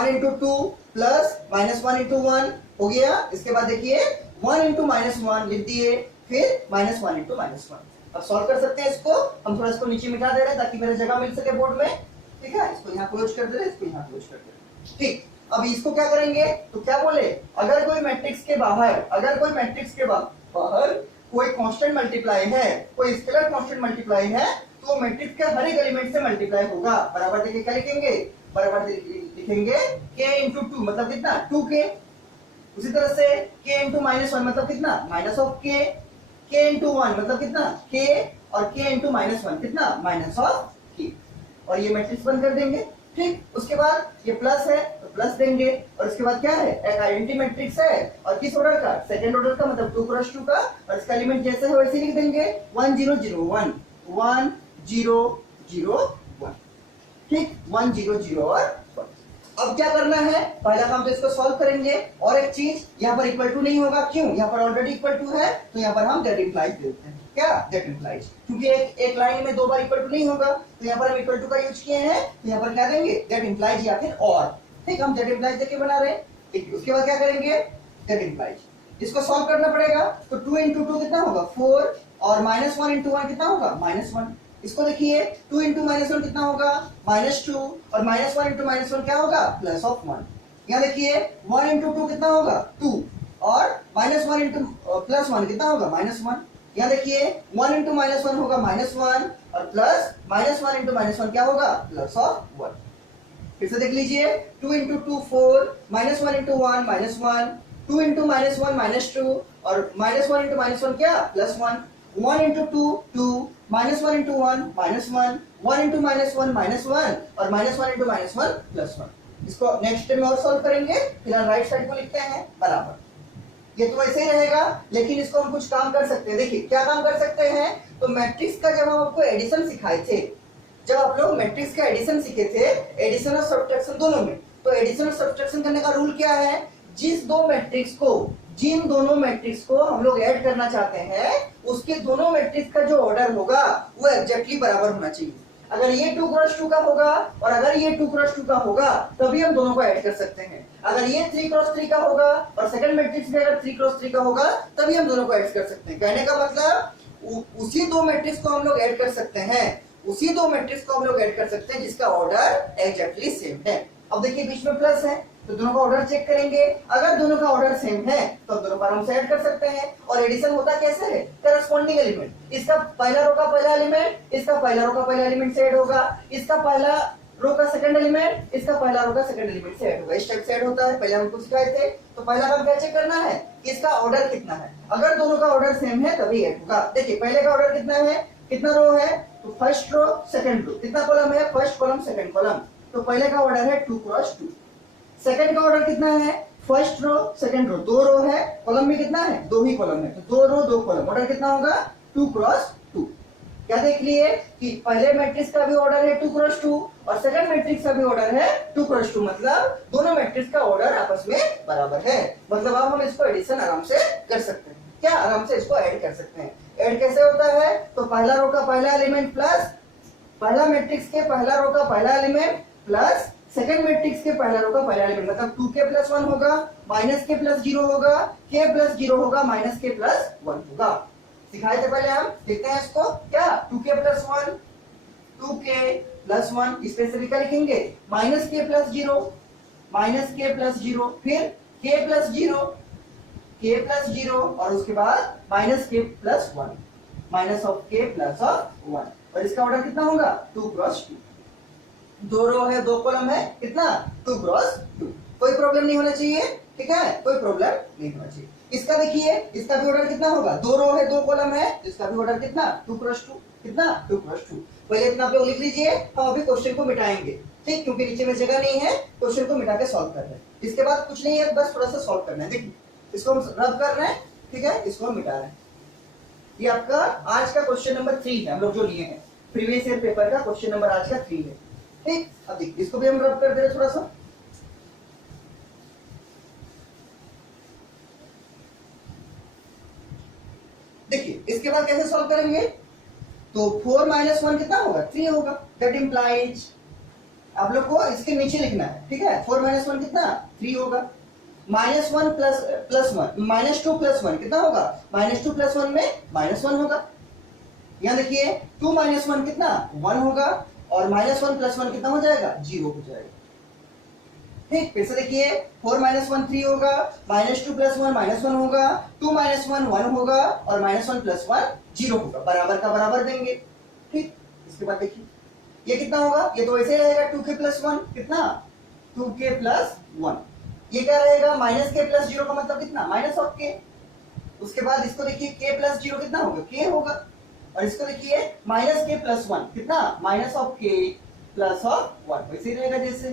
इंटू 2 प्लस -1 इंटू 1 हो गया। इसके बाद देखिए 1 इंटू -1 लिख दिए, फिर -1 इंटू -1। अब सॉल्व कर सकते हैं इसको, हम थोड़ा इसको नीचे मिटा दे रहे हैं ताकि मेरे जगह मिल सके बोर्ड में, ठीक है। इसको यहाँ क्लोज कर दे रहे हैं, इसको यहाँ क्लोज कर दे रहे हैं, ठीक। अब इसको क्या करेंगे, तो क्या बोले, अगर कोई मैट्रिक्स के बाहर कोई कांस्टेंट मल्टीप्लाई है, कोई स्केलर कांस्टेंट मल्टीप्लाई है, तो मैट्रिक्स के हर एक एलिमेंट से मल्टीप्लाई होगा। बराबर देखिए क्या लिखेंगे, बराबर लिखेंगे k इंटू 2 मतलब कितना 2k, उसी तरह से k इंटू -1 मतलब कितना minus of k, k into 1 मतलब कितना k, और k इंटू -1 कितना माइनस ऑफ k, और ये मैट्रिक्स बंद कर देंगे, ठीक। उसके बाद ये प्लस है तो प्लस देंगे, और इसके बाद क्या है एक आइडेंटिटी मैट्रिक्स है, और किस ऑर्डर का सेकंड ऑर्डर का, मतलब 2 क्रॉस 2 का, और इसका एलिमेंट जैसे है वैसे लिख देंगे 1 0 0 1, 1 0 0 1, ठीक 1 0 0 और 1। अब क्या करना है, पहला काम तो इसको सॉल्व करेंगे, और एक चीज यहाँ पर इक्वल टू नहीं होगा, क्यों, यहाँ पर ऑलरेडी इक्वल टू है, तो यहाँ पर हम दैट इंप्लाइज देते हैं, क्या दैट इंप्लाइज, क्योंकि एक लाइन में 2 बार इक्वल टू नहीं होगा, तो यहाँ पर हम इक्वल टू का यूज किए हैं, तो यहाँ पर क्या देंगे दैट इंप्लाइज या फिर और, ठीक। हम दैट इंप्लाइज देके बना रहे हैं, ठीक। उसके बाद क्या करेंगे दैट इंप्लाइज, इसको सॉल्व करना पड़ेगा, तो 2 इंटू 2 कितना होगा 4, और -1 इंटू 1 कितना होगा -1, इसको देखिए 2 इंटू -1 कितना होगा -2, और -1 इंटू -1 क्या होगा प्लस ऑफ 1। यहाँ देखिए 1 इंटू 2 कितना होगा 2, और -1 इंटू प्लस 1 कितना होगा -1। यहाँ देखिए 1 इंटू -1 होगा -1, और प्लस -1 इंटू -1 क्या होगा प्लस ऑफ 1। फिर से देख लीजिए, 2 इंटू 2 4, -1 इंटू 1 -1, 2 इंटू -1 -2, और -1 इंटू -1 क्या, +1, 1 इंटू 2 2, -1 इंटू 1 -1, 1 इंटू -1 -1, और -1 इंटू -1 +1। इसको नेक्स्ट स्टेप में और सॉल्व करेंगे। फिलहाल राइट साइड को लिखते हैं बराबर। ये तो वैसे ही रहेगा, लेकिन इसको हम कुछ काम कर सकते हैं। देखिए क्या काम कर सकते हैं, तो मैट्रिक्स का जब हम आपको एडिशन सिखाए थे, जब आप लोग मैट्रिक्स का एडिशन सीखे थे, एडिशन और सब्ट्रैक्शन दोनों में, तो एडिशन और सब्ट्रैक्शन करने का रूल क्या है, जिन दोनों मैट्रिक्स को हम लोग ऐड करना चाहते हैं, उसके दोनों मैट्रिक्स का जो ऑर्डर होगा वो एग्जैक्टली बराबर होना चाहिए। अगर ये 2 क्रॉस 2 का होगा और अगर ये 2 क्रॉस 2 का होगा, तभी हम दोनों को ऐड कर सकते हैं। अगर ये 3 क्रॉस 3 का होगा और सेकंड मैट्रिक्स भी अगर 3 क्रॉस 3 का होगा, तभी हम दोनों को ऐड कर सकते हैं। कहने का मतलब उसी दो मैट्रिक्स को हम लोग ऐड कर सकते हैं, उसी दो मैट्रिक्स को हम लोग ऐड कर सकते हैं जिसका ऑर्डर एग्जैक्टली सेम है। अब देखिए बीच में प्लस है, तो दोनों का ऑर्डर चेक करेंगे। अगर दोनों का ऑर्डर सेम है तो दोनों को आराम से ऐड कर सकते हैं। और एडिशन होता कैसे है, करस्पॉन्डिंग एलिमेंट, इसका पहला रो का पहला एलिमेंट इसका पहला रो का पहला एलिमेंट से ऐड होगा, इसका पहला रो का सेकंड एलिमेंट इसका पहला रो का सेकंड एलिमेंट से ऐड होगा। इस टाइप से ऐड होता है, पहले हमको सिखाए थे। तो पहला काम क्या चेक करना है, इसका ऑर्डर कितना है। अगर दोनों का ऑर्डर सेम है तभी ऐड होगा। देखिए पहले का ऑर्डर कितना है, कितना रो है, तो फर्स्ट रो सेकंड रो, कितना कॉलम है, फर्स्ट कॉलम सेकंड कॉलम, तो पहले का ऑर्डर है 2 क्रॉस 2। सेकंड का ऑर्डर कितना है, फर्स्ट रो सेकंड रो, 2 रो है, कॉलम में कितना है, 2 ही कॉलम है, तो 2 रो 2 कॉलम, ऑर्डर कितना होगा 2 क्रॉस 2। क्या देख लिए कि पहले मैट्रिक्स का भी ऑर्डर है 2 क्रॉस 2 और सेकंड मैट्रिक्स का भी ऑर्डर है 2 क्रॉस 2, मतलब दोनों मैट्रिक्स का ऑर्डर आपस में बराबर है। मतलब अब हम इसको एडिशन आराम से कर सकते हैं। क्या, आराम से इसको ऐड कर सकते हैं। ऐड कैसे होता है, तो पहला रो का पहला एलिमेंट प्लस पहला मैट्रिक्स के पहला रो का पहला एलिमेंट प्लस सेकंड मैट्रिक्स के पहला रो का पहला एलिमेंट, मतलब 2k + 1 होगा, -k + 0 होगा, k + 0 होगा, -k + 1 होगा। सिखाए थे पहले हम, देखते हैं इसको। क्या, 2k + 1 2k + 1 इस पे से भी लिखेंगे, -k + 0 -k + 0, फिर k + 0 k + 0 और उसके बाद -k + 1 -k + 1, और इसका ऑर्डर कितना होगा 2 क्रॉस 2। 2 रो है 2 कॉलम है, कितना 2 क्रॉस 2। कोई प्रॉब्लम नहीं होना चाहिए, ठीक है, कोई प्रॉब्लम नहीं होना चाहिए। इसका देखिए, इसका भी ऑर्डर कितना होगा, 2 रो है 2 कॉलम है, इसका भी ऑर्डर कितना 2 क्रॉस 2, कितना 2 क्रॉस 2। पहले इतना आप लोग लिख लीजिए, हम अभी क्वेश्चन को मिटाएंगे, ठीक, क्योंकि नीचे में जगह नहीं है, क्वेश्चन को मिटा के सॉल्व कर रहे हैं। इसके बाद कुछ नहीं है, बस थोड़ा सा सॉल्व करना है। देखिए इसको हम रब कर रहे हैं, ठीक है, इसको हम मिटा रहे हैं। ये आपका आज का क्वेश्चन नंबर 3 है, हम लोग जो लिए हैं प्रीवियस ईयर पेपर का क्वेश्चन नंबर आज का 3 है, ठीक। अब देखिए इसको भी हम रब कर दे रहे थोड़ा सा। देखिए इसके बाद कैसे सॉल्व करेंगे, तो 4 - 1 कितना होगा 3 होगा। दैट इंप्लाइज आप लोग को इसके नीचे लिखना है, ठीक है। 4 - 1 कितना 3 होगा, -1 + 1 -2 + 1 कितना होगा, -2 + 1 में -1 होगा। यहां देखिए 2 - 1 कितना 1 होगा, और -1 + 1 कितना हो जाएगा 0 हो जाएगा, ठीक। फिर से देखिए 4 - 1 3 होगा, -2 + 1 -1 होगा, 2 - 1 1 होगा, और -1 + 1 0 होगा, बराबर का बराबर देंगे, ठीक। इसके बाद देखिए ये कितना होगा, ये तो वैसे रहेगा 2k + 1 कितना 2k + 1, ये क्या रहेगा -k + 0 का मतलब कितना -k। उसके बाद इसको देखिए k + 0 कितना होगा k होगा, और इसको देखिए -k + 1 कितना -k + 1, वैसे ही रहेगा जैसे,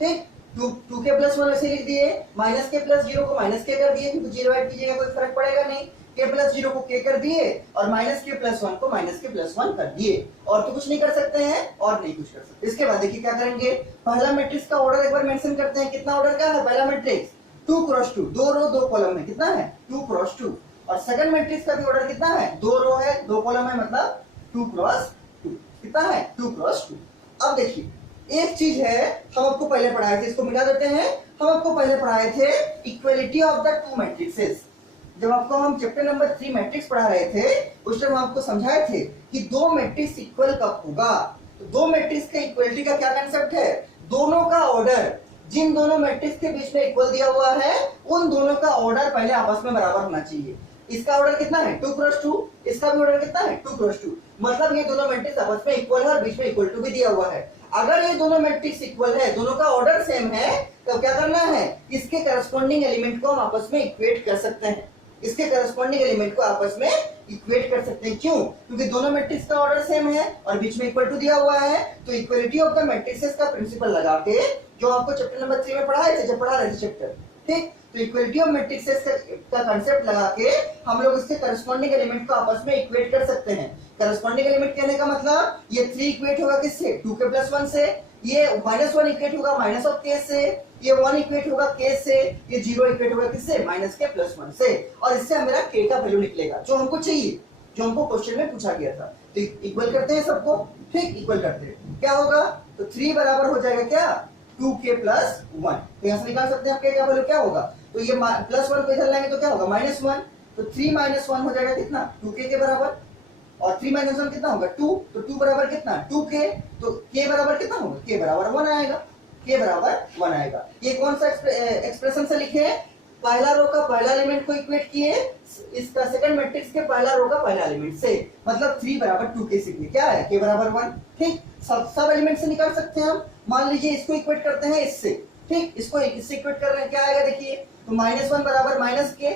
ठीक। 2k + 1 वैसे लिख दिए, -k + 0 को -k कर दिए, क्योंकि 0 ऐड कीजिएगा कोई फर्क पड़ेगा नहीं। k + 0 को k कर दिए और -k + 1 को -k + 1 कर दिए, और तो कुछ नहीं कर सकते हैं और नहीं कुछ कर सकते। इसके बाद देखिए क्या करेंगे, पहला मैट्रिक्स का ऑर्डर एक बार मेंशन करते हैं। कितना ऑर्डर का है पहला मैट्रिक्स 2 क्रॉस 2, 2 रो 2 कॉलम में, कितना है 2 क्रॉस 2, और सेकंड मैट्रिक्स का भी ऑर्डर कितना है 2 रो है 2 कॉलम है, मतलब 2 क्रॉस 2 कितना है 2 क्रॉस 2। अब देखिए एक चीज है, हम आपको पहले पढ़ाए थे, इसको मिटा देते हैं। हम आपको पहले पढ़ाए थे इक्वलिटी ऑफ द 2 मैट्रिक्सेस। जब आपको हम चैप्टर नंबर 3 मैट्रिक्स पढ़ा रहे थे, उस टाइम आपको समझाए थे कि 2 मैट्रिक्स इक्वल कब होगा। तो 2 मैट्रिक्स के इक्वलिटी का क्या कंसेप्ट है, दोनों का ऑर्डर जिन दोनों मैट्रिक्स के बीच में इक्वल दिया हुआ है, उन दोनों का ऑर्डर पहले आपस में बराबर होना चाहिए। इसका ऑर्डर कितना है 2 क्रॉस 2, इसका भी ऑर्डर कितना है 2 क्रॉस 2, मतलब ये दोनों मैट्रिक्स आपस में इक्वल है और बीच में इक्वल टू भी दिया हुआ है। अगर ये दोनों मैट्रिक्स इक्वल है, दोनों का ऑर्डर सेम है, तो क्या करना है, इसके करस्पॉन्डिंग एलिमेंट को हम आपस में इक्वेट कर सकते हैं। इसके करस्पॉन्डिंग एलिमेंट को आपस में इक्वेट कर सकते हैं। क्यों? क्योंकि दोनों मैट्रिक्स का ऑर्डर सेम है और बीच में इक्वल टू दिया हुआ है। तो इक्वलिटी ऑफ द मैट्रिसेस का प्रिंसिपल लगा के, जो आपको चैप्टर नंबर 3 में पढ़ाए थे, जब पढ़ा रहे थे चैप्टर, ठीक, तो इक्वलिटी ऑफ मैट्रिसेस का कांसेप्ट लगा के हम लोग इसके करस्पॉन्डिंग एलिमेंट को आपस में इक्वेट कर सकते हैं। करस्पॉन्डिंग एलिमेंट कहने का मतलब ये 3 इक्वेट होगा किससे, 2k + 1 से, ये -1 इक्वेट होगा माइनस ऑफ k से, ये 1 इक्वेट होगा k से, ये 0 इक्वेट होगा किससे, -k + 1 से, और इससे मेरा k का वैल्यू निकलेगा जो हमको चाहिए, जो हमको क्वेश्चन में पूछा गया था। तो इक्वल करते हैं सबको, ठीक, इक्वल करते हैं, क्या होगा, तो 3 बराबर हो जाएगा क्या, 2k + 1। तो यहां से निकाल सकते हैं k का वैल्यू क्या होगा, तो ये +1 को इधर लाएंगे तो क्या होगा, -1, तो 3 - 1 हो जाएगा कितना, 2k के बराबर, और 3 - 1 कितना होगा, 2, तो 2 बराबर कितना, 2k, तो k बराबर कितना होगा, k बराबर 1 आएगा, k बराबर 1 आएगा। ये कौन सा एक्सप्रेशन से लिखे, पहला रो का पहला एलिमेंट को इक्वेट किए इसका सेकंड मैट्रिक्स के पहला रो का पहला एलिमेंट से, मतलब 3 बराबर 2k से क्या है, k बराबर 1, ठीक। सब एलिमेंट से निकाल सकते हैं हम। मान लीजिए इसको इक्वेट करते हैं इससे, ठीक, इसको इससे इक्वेट कर रहे हैं, क्या आएगा देखिए, तो -1 बराबर -k,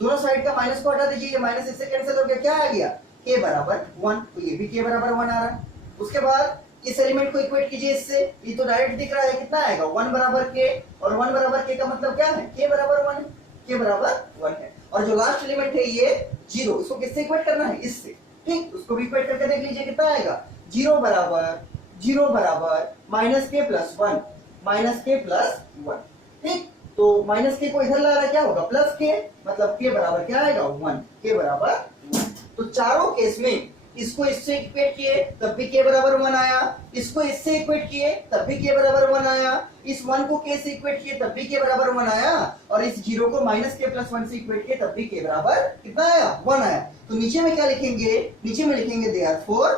दोनों साइड का माइनस को हटा दीजिए, ये माइनस इससे कैंसिल हो गया, क्या आ गया, k बराबर 1, तो ये भी k बराबर 1 आ रहा है। उसके बाद इस एलिमेंट को इक्वेट कीजिए इससे, ये तो डायरेक्ट दिख रहा है, कितना आएगा, 1 बराबर k, और 1 बराबर k का मतलब क्या है, k बराबर 1 है, k बराबर 1 है। और जो लास्ट एलिमेंट है ये 0, इसको किससे इक्वेट करना है, इससे, ठीक, उसको भी इक्वेट करके देख लीजिए कितना आएगा, 0 बराबर -k + 1, -k + 1, ठीक। तो -k को इधर ला रहा है, क्या होगा, +k, मतलब k बराबर क्या आएगा, 1, k बराबर 1। तो चारों केस में इसको इससे इक्वेट किए तब भी k बराबर 1 आया, इसको इससे इक्वेट किए तब भी k बराबर 1 आया, इस 1 को k से इक्वेट किए तब भी k बराबर 1 आया, और इस 0 को -k + 1 से इक्वेट किए तब भी k बराबर कितना आया, 1 आया। तो नीचे में क्या लिखेंगे, नीचे में लिखेंगे देयरफॉर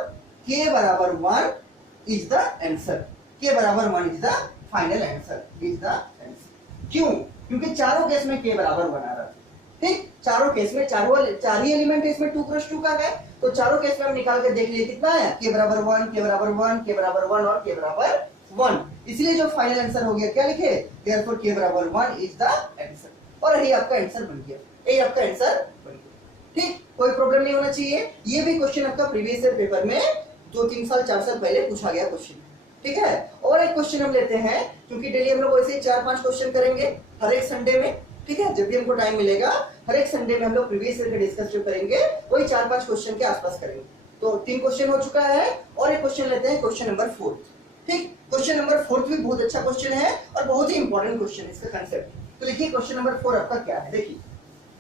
k बराबर 1 इज द आंसर, k बराबर 1 is the final answer, is the answer. क्यों? क्योंकि चारों केस में k बराबर 1 आ रहा है, ठीक, चारों केस में चार ही एलिमेंट है इसमें, 2 + 2 का है, तो चारों केस में हम निकाल के देख लिए कितना आया, k बराबर 1, k बराबर 1, k बराबर 1 और k बराबर 1। इसलिए जो फाइनल आंसर हो गया, क्या लिखे, देयरफॉर k बराबर 1 इज द आंसर, और यही आपका आंसर बन गया, यही आपका आंसर बन गया, ठीक, कोई प्रॉब्लम नहीं होना चाहिए। ये भी क्वेश्चन आपका प्रीवियस ईयर पेपर में 2-3 साल 4 साल पहले पूछा गया क्वेश्चन, ठीक है। और एक क्वेश्चन हम लेते हैं, क्योंकि डेली हम लोग वैसे 4-5 क्वेश्चन करेंगे हर एक संडे में, ठीक है, जब भी हमको टाइम मिलेगा हर एक संडे में हम लोग प्रीवियस ईयर का डिस्कस जो करेंगे वही 4-5 क्वेश्चन के आसपास करेंगे। तो 3 क्वेश्चन हो चुका है, और एक क्वेश्चन लेते हैं, क्वेश्चन नंबर 4, ठीक। क्वेश्चन नंबर 4 भी बहुत अच्छा क्वेश्चन है और बहुत ही इंपॉर्टेंट क्वेश्चन है, इसका कांसेप्ट। तो लिखिए क्वेश्चन नंबर 4 आपका क्या है, देखिए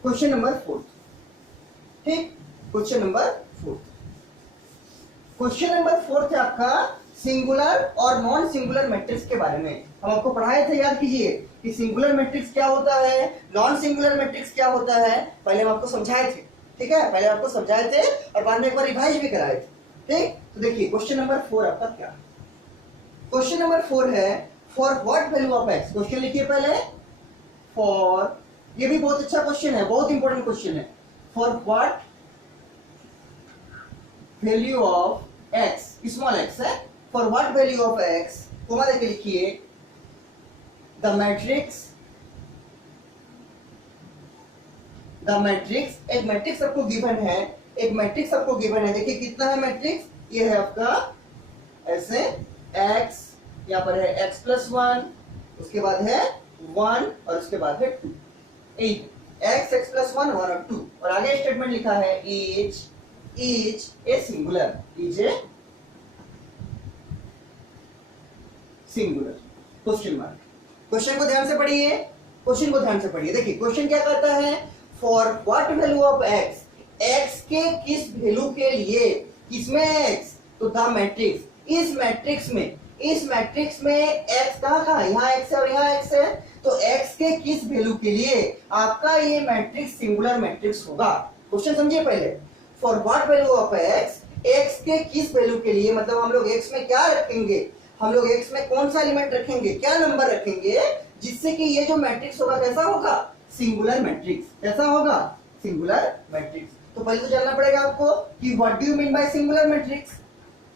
क्वेश्चन नंबर 4, ठीक, क्वेश्चन नंबर 4, क्वेश्चन नंबर 4 है आपका सिंगुलर और नॉन सिंगुलर मैट्रिक्स के बारे में। हम आपको पढ़ाए थे, याद कीजिए कि सिंगुलर मैट्रिक्स क्या होता है, नॉन सिंगुलर मैट्रिक्स क्या होता है, पहले हम आपको समझाए थे, ठीक है, पहले आपको समझाए थे और बाद में एक बार रिवाइज भी कराए थे, ठीक। तो देखिए क्वेश्चन नंबर 4 आपका क्या है, क्वेश्चन नंबर 4 है for what value of x, question लिखिए पहले, फॉर, ये भी बहुत अच्छा क्वेश्चन है, बहुत इंपॉर्टेंट क्वेश्चन है, for what value of x, small x है, for what value of x, comma देके लिखिए, द मैट्रिक्स, एक मैट्रिक्स आपको गिवन है, एक मैट्रिक्स आपको गिवन है, देखिए कितना है मैट्रिक्स, ये है आपका ऐसे x, यहाँ पर है x + 1, उसके बाद है 1 और उसके बाद है 2, x + 1 और 2, और आगे स्टेटमेंट लिखा है each a singular, each a singular, question mark. Question को ध्यान से पढ़िए, क्वेश्चन को ध्यान से पढ़िए, देखिए क्वेश्चन क्या कहता है, for what value of x, x के किस वैल्यू के लिए, किसमें x, तो द मैट्रिक्स, इस मैट्रिक्स में x कहाँ यहाँ x है और यहाँ x है, तो x के किस वैल्यू के लिए आपका ये मैट्रिक्स सिंगुलर मैट्रिक्स होगा। क्वेश्चन समझिए पहले, for what value of x के किस वैल्यू के लिए, मतलब हम लोग x में क्या रखेंगे, हम लोग x में कौन सा एलिमेंट रखेंगे, क्या नंबर रखेंगे, जिससे कि ये जो मैट्रिक्स होगा कैसा होगा, सिंगुलर मैट्रिक्स, कैसा होगा, सिंगुलर मैट्रिक्स। तो पहले तो जानना पड़ेगा आपको कि what do you mean by singular matrix,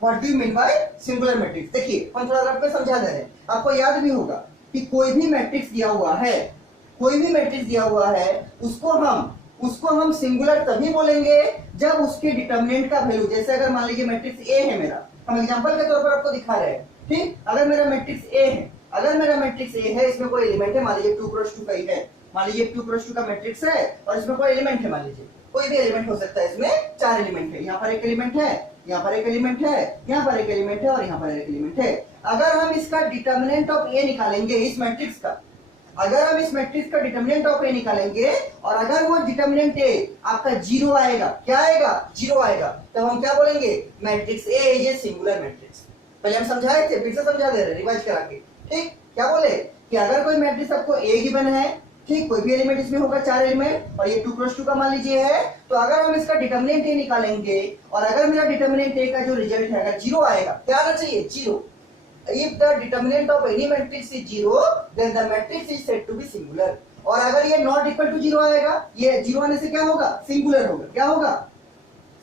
what do you mean by singular matrix? देखिए हम थोड़ा रफ में समझा दे रहे हैं, आपको याद भी होगा कि कोई भी मैट्रिक्स दिया हुआ है, कोई भी मैट्रिक्स दिया हुआ है, उसको हम सिंगुलर तभी बोलेंगे जब उसके डिटर्मिनेंट का वैल्यू, जैसे अगर मान लीजिए मैट्रिक्स ए है मेरा, हम एग्जांपल के तौर पर आपको दिखा रहे हैं, ठीक, अगर मेरा मैट्रिक्स ए है, अगर मेरा मैट्रिक्स ए है, इसमें कोई एलिमेंट है, मान लीजिए 2 क्रॉस 2 का ही है, मान लीजिए 2 क्रॉस 2 का मैट्रिक्स है और इसमें कोई एलिमेंट है, मान लीजिए कोई भी एलिमेंट हो सकता है, इसमें 4 एलिमेंट है, यहाँ पर एक एलिमेंट है, यहाँ पर एक एलिमेंट है, यहाँ पर एक एलिमेंट है और यहाँ पर एक एलिमेंट है। अगर हम इसका डिटर्मिनेंट ऑफ ए निकालेंगे, इस मैट्रिक्स का, अगर हम इस मैट्रिक्स का डिटर्मिनेंट ऑफ ए निकालेंगे और अगर वो डिटर्मिनेंट ए आपका 0 आएगा, क्या आएगा? 0 आएगा, तब हम क्या बोलेंगे? Matrix A is a singular matrix. पहले हम समझाए थे, फिर से समझा दे रहे, रिवाइज करा के, ठीक। क्या बोले कि अगर कोई मैट्रिक्स आपको ए गिवन है, ठीक, कोई भी एलिमेंट इसमें होगा, 4 एलिमेंट, और ये 2 क्रॉस 2 का मान लीजिए है, तो अगर हम इसका डिटर्मिनेंट ए निकालेंगे और अगर मेरा डिटर्मिनेंट ए का जो रिजल्ट है अगर 0 आएगा, क्या आना चाहिए? 0। If the determinant of any matrix is 0, then the matrix is said to be singular. और अगर ये not equal to 0 आएगा, ये 0 आने से क्या होगा? सिंगुलर होगा। क्या होगा?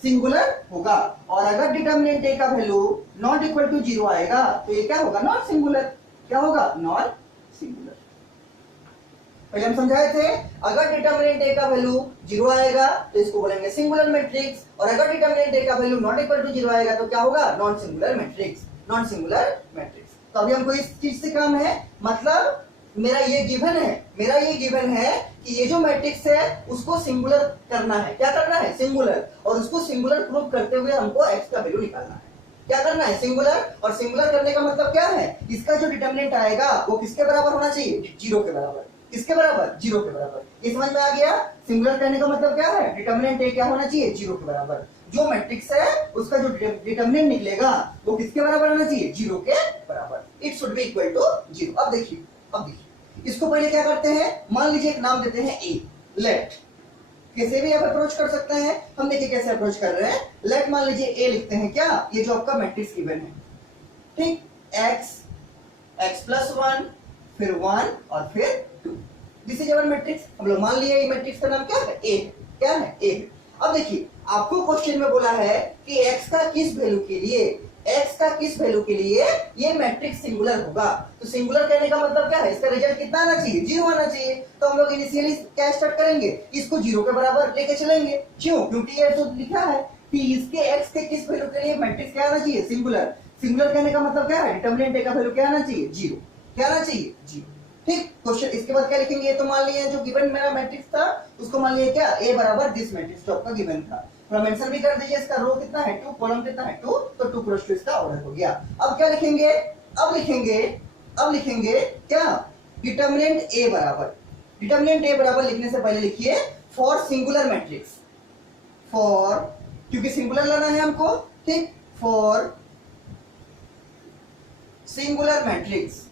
सिंगुलर होगा। और अगर डिटर्मिनेंट ए का वैल्यू नॉट इक्वल टू 0 आएगा तो ये क्या होगा? Not singular. क्या होगा? Not singular. पहले हम समझाए थे, अगर डिटर्मिनेंट ए का वैल्यू 0 आएगा तो इसको बोलेंगे सिंगुलर मैट्रिक्स, और अगर डिटर्मिनेंट ए का वैल्यू नॉट इक्वल टू 0 आएगा तो क्या होगा? Non singular matrix. Non singular matrix. तो अभी हमको इस चीज से काम है, मतलब मेरा ये गिवन है कि ये जो मैट्रिक्स है उसको सिंगुलर करना है। क्या करना है? सिंगुलर। और उसको सिंगुलर प्रूव करते हुए हमको x का वैल्यू निकालना है। क्या करना है? सिंगुलर। और सिंगुलर करने का मतलब क्या है? इसका जो डिटर्मिनेंट आएगा वो किसके बराबर होना चाहिए? 0 के बराबर। किसके बराबर? 0 के बराबर। ये समझ में आ गया? सिंगुलर करने का मतलब क्या है? डिटर्मिनेंट ए क्या होना चाहिए? 0 के बराबर। जो मैट्रिक्स है उसका जो डिटर्मिनेंट निकलेगा वो किसके बराबर होना चाहिए? 0 के बराबर। It should be equal to 0। अब देखिए इसको पहले क्या करते हैं, मान लीजिए एक नाम देते हैं ए। लेट, कैसे भी आप अप्रोच कर सकते हैं, हम देखिए कैसे अप्रोच कर रहे हैं। लेट मान लीजिए ए लिखते हैं, क्या? ये जो आपका मैट्रिक्स गिवन है, ठीक, x प्लस 1 फिर 1 और फिर 2। This is our matrix. हम लोग मान लिया ये मैट्रिक्स का नाम क्या है? ए। क्या है? ए। अब देखिए आपको क्वेश्चन में बोला है कि x का किस वैल्यू के लिए ये मैट्रिक्स सिंगुलर होगा। तो सिंगुलर कहने का मतलब क्या है? इसका रिजल्ट कितना आना चाहिए? 0 आना चाहिए। तो हम लोग इनिशियली क्या स्टार्ट करेंगे? इसको 0 के बराबर लेके चलेंगे। क्यों? क्योंकि ये तो लिखा है कि इसके x के किस वैल्यू के लिए मैट्रिक्स क्या आना चाहिए? सिंगुलर। सिंगुलर कहने का मतलब क्या है? डिटर्मिनेंट ए का वैल्यू क्या आना चाहिए? 0। क्या आना चाहिए? 0। ठीक। क्वेश्चन इसके बाद क्या लिखेंगे? तो मान लिया जो गिवन मेरा मैट्रिक्स था उसको मान लिया क्या? ए बराबर दिस मैट्रिक्स जो आपका गिवन था। थोड़ा मेंशन भी कर दीजिए, इसका रो कितना है? 2, कॉलम कितना है? 2, तो 2 क्रॉस 2 इसका ऑर्डर हो गया। अब क्या लिखेंगे? अब लिखेंगे क्या? डिटर्मिनेंट ए बराबर लिखने से पहले लिखिए फॉर सिंगुलर मैट्रिक्स, फॉर, क्योंकि सिंगुलर लाना है हमको, ठीक, फॉर सिंगुलर मैट्रिक्स।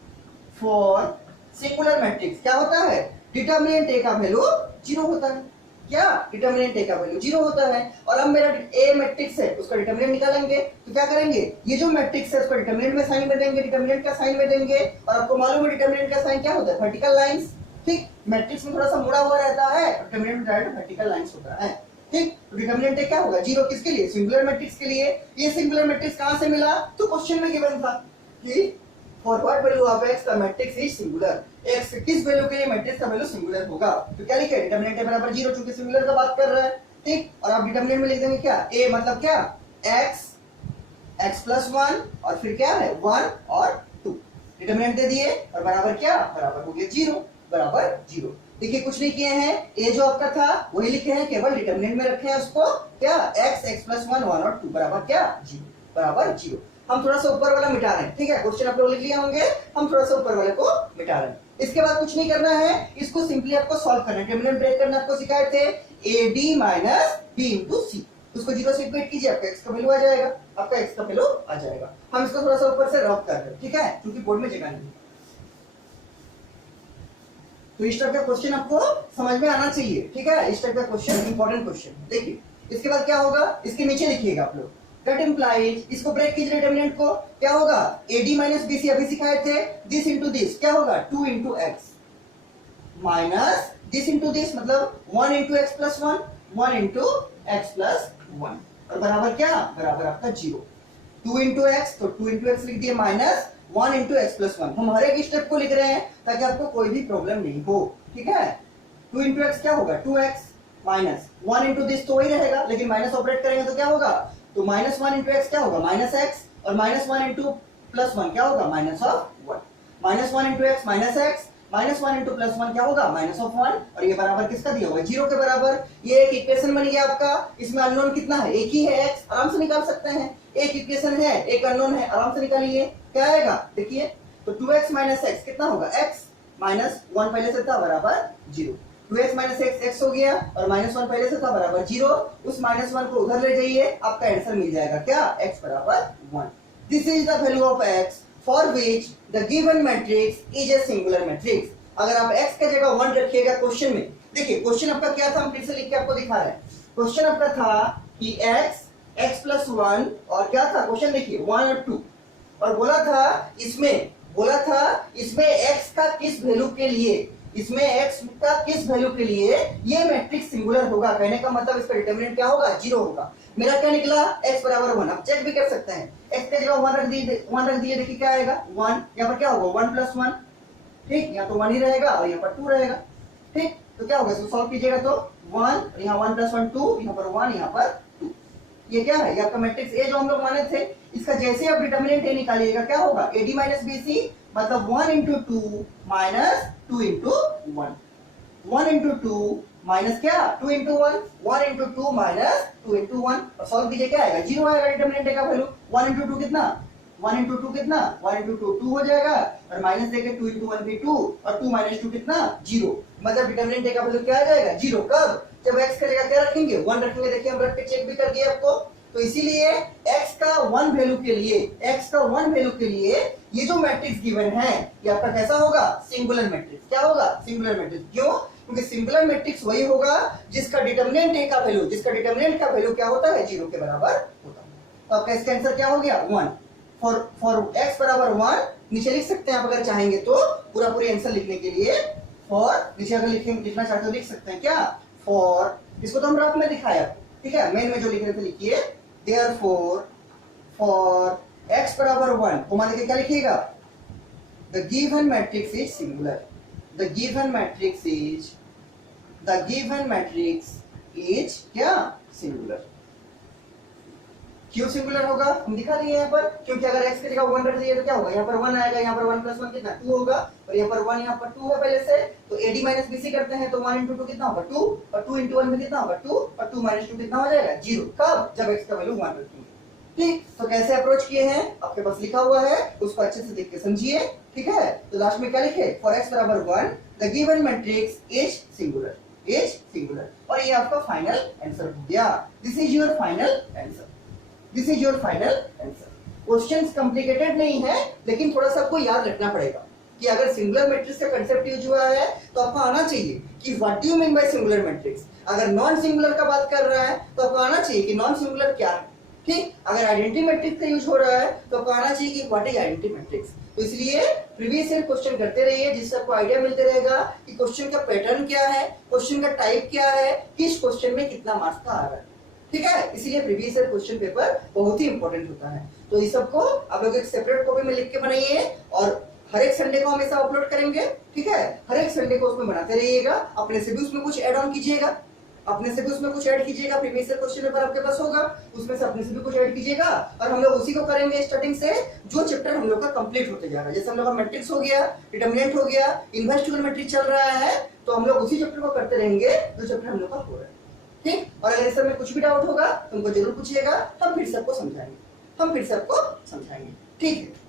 क्या होता है? डिटर्मिनेंट ए का वैल्यू 0 होता है। क्या? डिटर्मिनेंट ए का वैल्यू 0 होता है। और अब मेरा ए मैट्रिक्स है उसका डिटर्मिनेंट निकालेंगे, तो क्या करेंगे? ये जो मैट्रिक्स है उसको डिटर्मिनेंट में साइन में देंगे, डिटर्मिनेंट का साइन में देंगे। और आपको मालूम है डिटर्मिनेंट का साइन क्या होता है? Vertical lines. ठीक, मैट्रिक्स में थोड़ा सा मुड़ा हुआ रहता है, डिटर्मिनेंट में डायरेक्ट वर्टिकल लाइंस होता है। ठीक, तो डिटर्मिनेंट क्या होगा? 0 किसके लिए? सिंगुलर मैट्रिक्स के लिए। ये सिंगुलर मैट्रिक्स कहां से मिला? तो क्वेश्चन में गिवन था कि for what value of x the matrix is singular. x किस वैल्यू के लिए मैट्रिक्स का वैल्यू सिंगुलर होगा? तो क्या लिखे? डिटर्मिनेंट बराबर 0, चूंकि सिंगुलर का बात कर रहा है। ठीक, और आप डिटर्मिनेंट में लिख देंगे क्या? a मतलब क्या? x प्लस 1 और फिर क्या है? 1 और 2। डिटर्मिनेंट दे दिए और बराबर क्या? बराबर हो गया 0, बराबर 0। देखिए कुछ नहीं किए हैं, a जो आपका था वही लिखे हैं, केवल डिटर्मिनेंट में रखे हैं उसको क्या? x प्लस 1 1 और 2 बराबर क्या? 0, बराबर 0। हम थोड़ा सा ऊपर वाला मिटा रहे हैं, ठीक है? क्वेश्चन आप लोग लिख लिए होंगे, हम थोड़ा सा ऊपर वाले को मिटा रहे हैं। इसके बाद कुछ नहीं करना है, इसको सिंपली आपको सॉल्व करना है। डिटर्मिनेंट ब्रेक करना आपको सिखाए थे, ab माइनस b इंटू सी। उसको 0 से इक्वेट कीजिए, आपका x का वैल्यू आ जाएगा, आपका x का वैल्यू आ जाएगा। हम इसको थोड़ा सा ऊपर से रफ कर रहे हैं, ठीक है? क्योंकि बोर्ड में जगह नहीं। तो इस टाइप का क्वेश्चन आपको समझ में आना चाहिए, ठीक है? इस टाइप का क्वेश्चन इंपॉर्टेंट क्वेश्चन। देखिए इसके बाद क्या होगा, इसके नीचे लिखिएगा आप लोग that implies, इसको ब्रेक कीजिए डिटर्मिनेंट को, क्या होगा? AD माइनस BC अभी सिखाए थे, दिस इंटू दिस क्या होगा? 2 into x minus this into this मतलब 1 into x plus 1 into x plus 1 और बराबर क्या? बराबर आपका 0। 2 इंटू एक्स, तो 2 इंटू एक्स लिख दिए, माइनस 1 इंटू एक्स प्लस 1। हम हर एक स्टेप को लिख रहे हैं ताकि आपको कोई भी प्रॉब्लम नहीं हो, ठीक है। 2 इंटू एक्स क्या होगा, 2x, माइनस 1 इंटू दिस तो वही रहेगा, लेकिन माइनस ऑपरेट करेंगे तो क्या होगा, तो माइनस 1 इंटू एक्स क्या होगा, माइनस एक्स, और माइनस 1 इंटू प्लस 1 क्या होगा, minus of 1। Minus 1 into x minus x, minus 1 into plus 1 क्या होगा, माइनस ऑफ 1, और ये बराबर किसका दिया हुआ है, 0 के बराबर। ये एक इक्वेशन बन गया आपका, इसमें अननोन कितना है, एक ही है, x, आराम से निकाल सकते हैं। एक इक्वेशन है, एक अननोन है, आराम से निकालिए, क्या आएगा देखिए, तो 2x माइनस एक्स कितना होगा, x माइनस 1 पहले से था बराबर 0, 2x माइनस एक्स एक्स हो गया, और माइनस 1 पहले से था बराबर 0, उस माइनस 1 को उधर ले जाइए, आपका आंसर मिल जाएगा क्या, x बराबर 1। This is the value of x for which the given matrix is a singular matrix। अगर आप x के जगह 1 रखिएगा क्वेश्चन में, देखिए क्वेश्चन आपका क्या था, हम फिर से लिख के आपको दिखा रहे हैं। क्वेश्चन आपका था कि x प्लस 1 और क्या था क्वेश्चन, देखिए 1 और 2, और बोला था इसमें x का किस वैल्यू के लिए, इसमें x का किस वैल्यू के लिए ये मैट्रिक्स सिंगुलर होगा। कहने का मतलब इसका डिटरमिनेंट क्या होगा, 0 होगा। मेरा क्या निकला, x बराबर 1। आप चेक भी कर सकते हैं, x के जगह 1 रख दिए, देखिए क्या आएगा 1, यहाँ पर क्या होगा 1 प्लस 1, ठीक, यहाँ तो 1 ही रहेगा और यहाँ पर 2 रहेगा, ठीक। तो क्या होगा, इसको सॉल्व कीजिएगा तो 1, यहाँ 1 प्लस 1 2, यहाँ पर 1, यहाँ पर 2। ये क्या है, ये आपका मैट्रिक्स ए जो हम लोग माने थे, इसका जैसे आप डिटरमिनेंट ए निकालिएगा क्या होगा, AD माइनस BC, मतलब 1 into 2 minus 2 into 1, 1 into 2 minus क्या 2 इंटू 1, 1 इंटू 2 माइनस 2 इंटू 1, और सॉल्व कीजिए क्या आएगा, 0 आएगा डिटरमिनेंट का वैल्यू। 1 इंटू 2 कितना, 1 इंटू 2 कितना, 1 इंटू 2 2 हो जाएगा, और माइनस देके 2 इंटू 1 भी 2, और 2 माइनस 2 कितना 0, मतलब डिटरमिनेंट का वैल्यू क्या आ जाएगा 0। कब, जब x का जगह क्या रखेंगे 1 रखेंगे। देखिए हम रख के चेक भी कर दिए आपको, तो इसीलिए x का 1 वैल्यू के लिए ये जो मैट्रिक्स गिवन है ये आपका कैसा होगा, सिंगुलर मैट्रिक्स। क्या होगा, सिंगुलर मैट्रिक्स। क्यों, क्योंकि सिंगुलर मैट्रिक्स वही होगा जिसका डिटरमिनेंट a का वैल्यू क्या होता है, 0 के बराबर होता है। तो आपका इसका आंसर क्या हो गया 1। फॉर x बराबर 1 नीचे लिख सकते हैं आप अगर चाहेंगे तो, पूरी आंसर लिखने के लिए फॉर नीचे अगर लिखना चाहते हो लिख सकते हैं क्या, फॉर, इसको तो हम ग्राफ में दिखाया, ठीक है, मेन में जो लिख रहे थे लिखिए, therefore फॉर x बराबर 1 को मान के क्या लिखिएगा, the given matrix is singular, the given matrix is क्या, सिंगुलर। क्यों सिंगुलर होगा, हम दिखा दिए यहाँ पर, क्योंकि अगर x की जगह 1 रख दिए तो क्या होगा, यहाँ पर 1 आएगा, यहाँ पर 1 प्लस 1 कितना 2 होगा, और यहाँ पर 1 यहाँ पर 2 है पहले से, तो AD माइनस BC करते हैं तो 1 इंटू 2 कितना होगा 2, और 2 इंटू 1 में कितना होगा 2, और 2 माइनस 2 कितना हो जाएगा 0। कब, जब x का वैल्यू 1 रखेंगे, ठीक। तो कैसे अप्रोच किए हैं आपके पास लिखा हुआ है, उसको अच्छे से देख के समझिए, ठीक है। तो लास्ट में क्या लिखे, फॉर x बराबर 1 the given matrix is singular, और ये आपका फाइनल आंसर हो गया। This is your final answer. Questions complicated नहीं है, लेकिन थोड़ा सा आपको याद रखना पड़ेगा कि अगर सिंगुलर मैट्रिक्स का कंसेप्ट यूज हुआ है तो आपको आना चाहिए कि what do you mean by singular matrix. अगर नॉन सिंगुलर का बात कर रहा है तो आपको आना चाहिए कि नॉन सिंगुलर क्या है, ठीक। अगर आइडेंटिटी मैट्रिक्स का यूज हो रहा है तो आपको आना चाहिए कि व्हाट इज आइडेंटिटी मैट्रिक्स। तो इसलिए प्रीवियस ईयर क्वेश्चन करते रहिए, जिससे आपको आइडिया मिलते रहेगा कि क्वेश्चन का पैटर्न क्या है, क्वेश्चन का टाइप क्या है, किस क्वेश्चन में कितना मार्क्स का आ रहा है, ठीक है। इसीलिए प्रीवियस ईयर क्वेश्चन पेपर बहुत ही इंपॉर्टेंट होता है। तो इस सबको आप लोग एक सेपरेट कॉपी में लिख के बनाइए, और हर एक संडे को हमेशा अपलोड करेंगे, ठीक है। हर एक संडे को उसमें बनाते रहिएगा, अपने से भी उसमें कुछ ऐड ऑन कीजिएगा, प्रीवियस ईयर क्वेश्चन पेपर आपके पास होगा, उसमें से अपने से भी कुछ ऐड कीजिएगा, और हम लोग उसी को करेंगे स्टार्टिंग से, जो चैप्टर हम लोग का कंप्लीट होते जा रहा है। जैसे हम लोग का मैट्रिक्स हो गया, डिटरमिनेंट हो गया, इनवर्स ट्रिग्नोमेट्री चल रहा है, तो हम लोग उसी चैप्टर को करते रहेंगे जो चैप्टर हम लोग का हो रहा है, ठीक। और अगर इस सब में कुछ भी डाउट होगा तो हमको जरूर पूछिएगा, हम फिर से आपको समझाएंगे, ठीक है।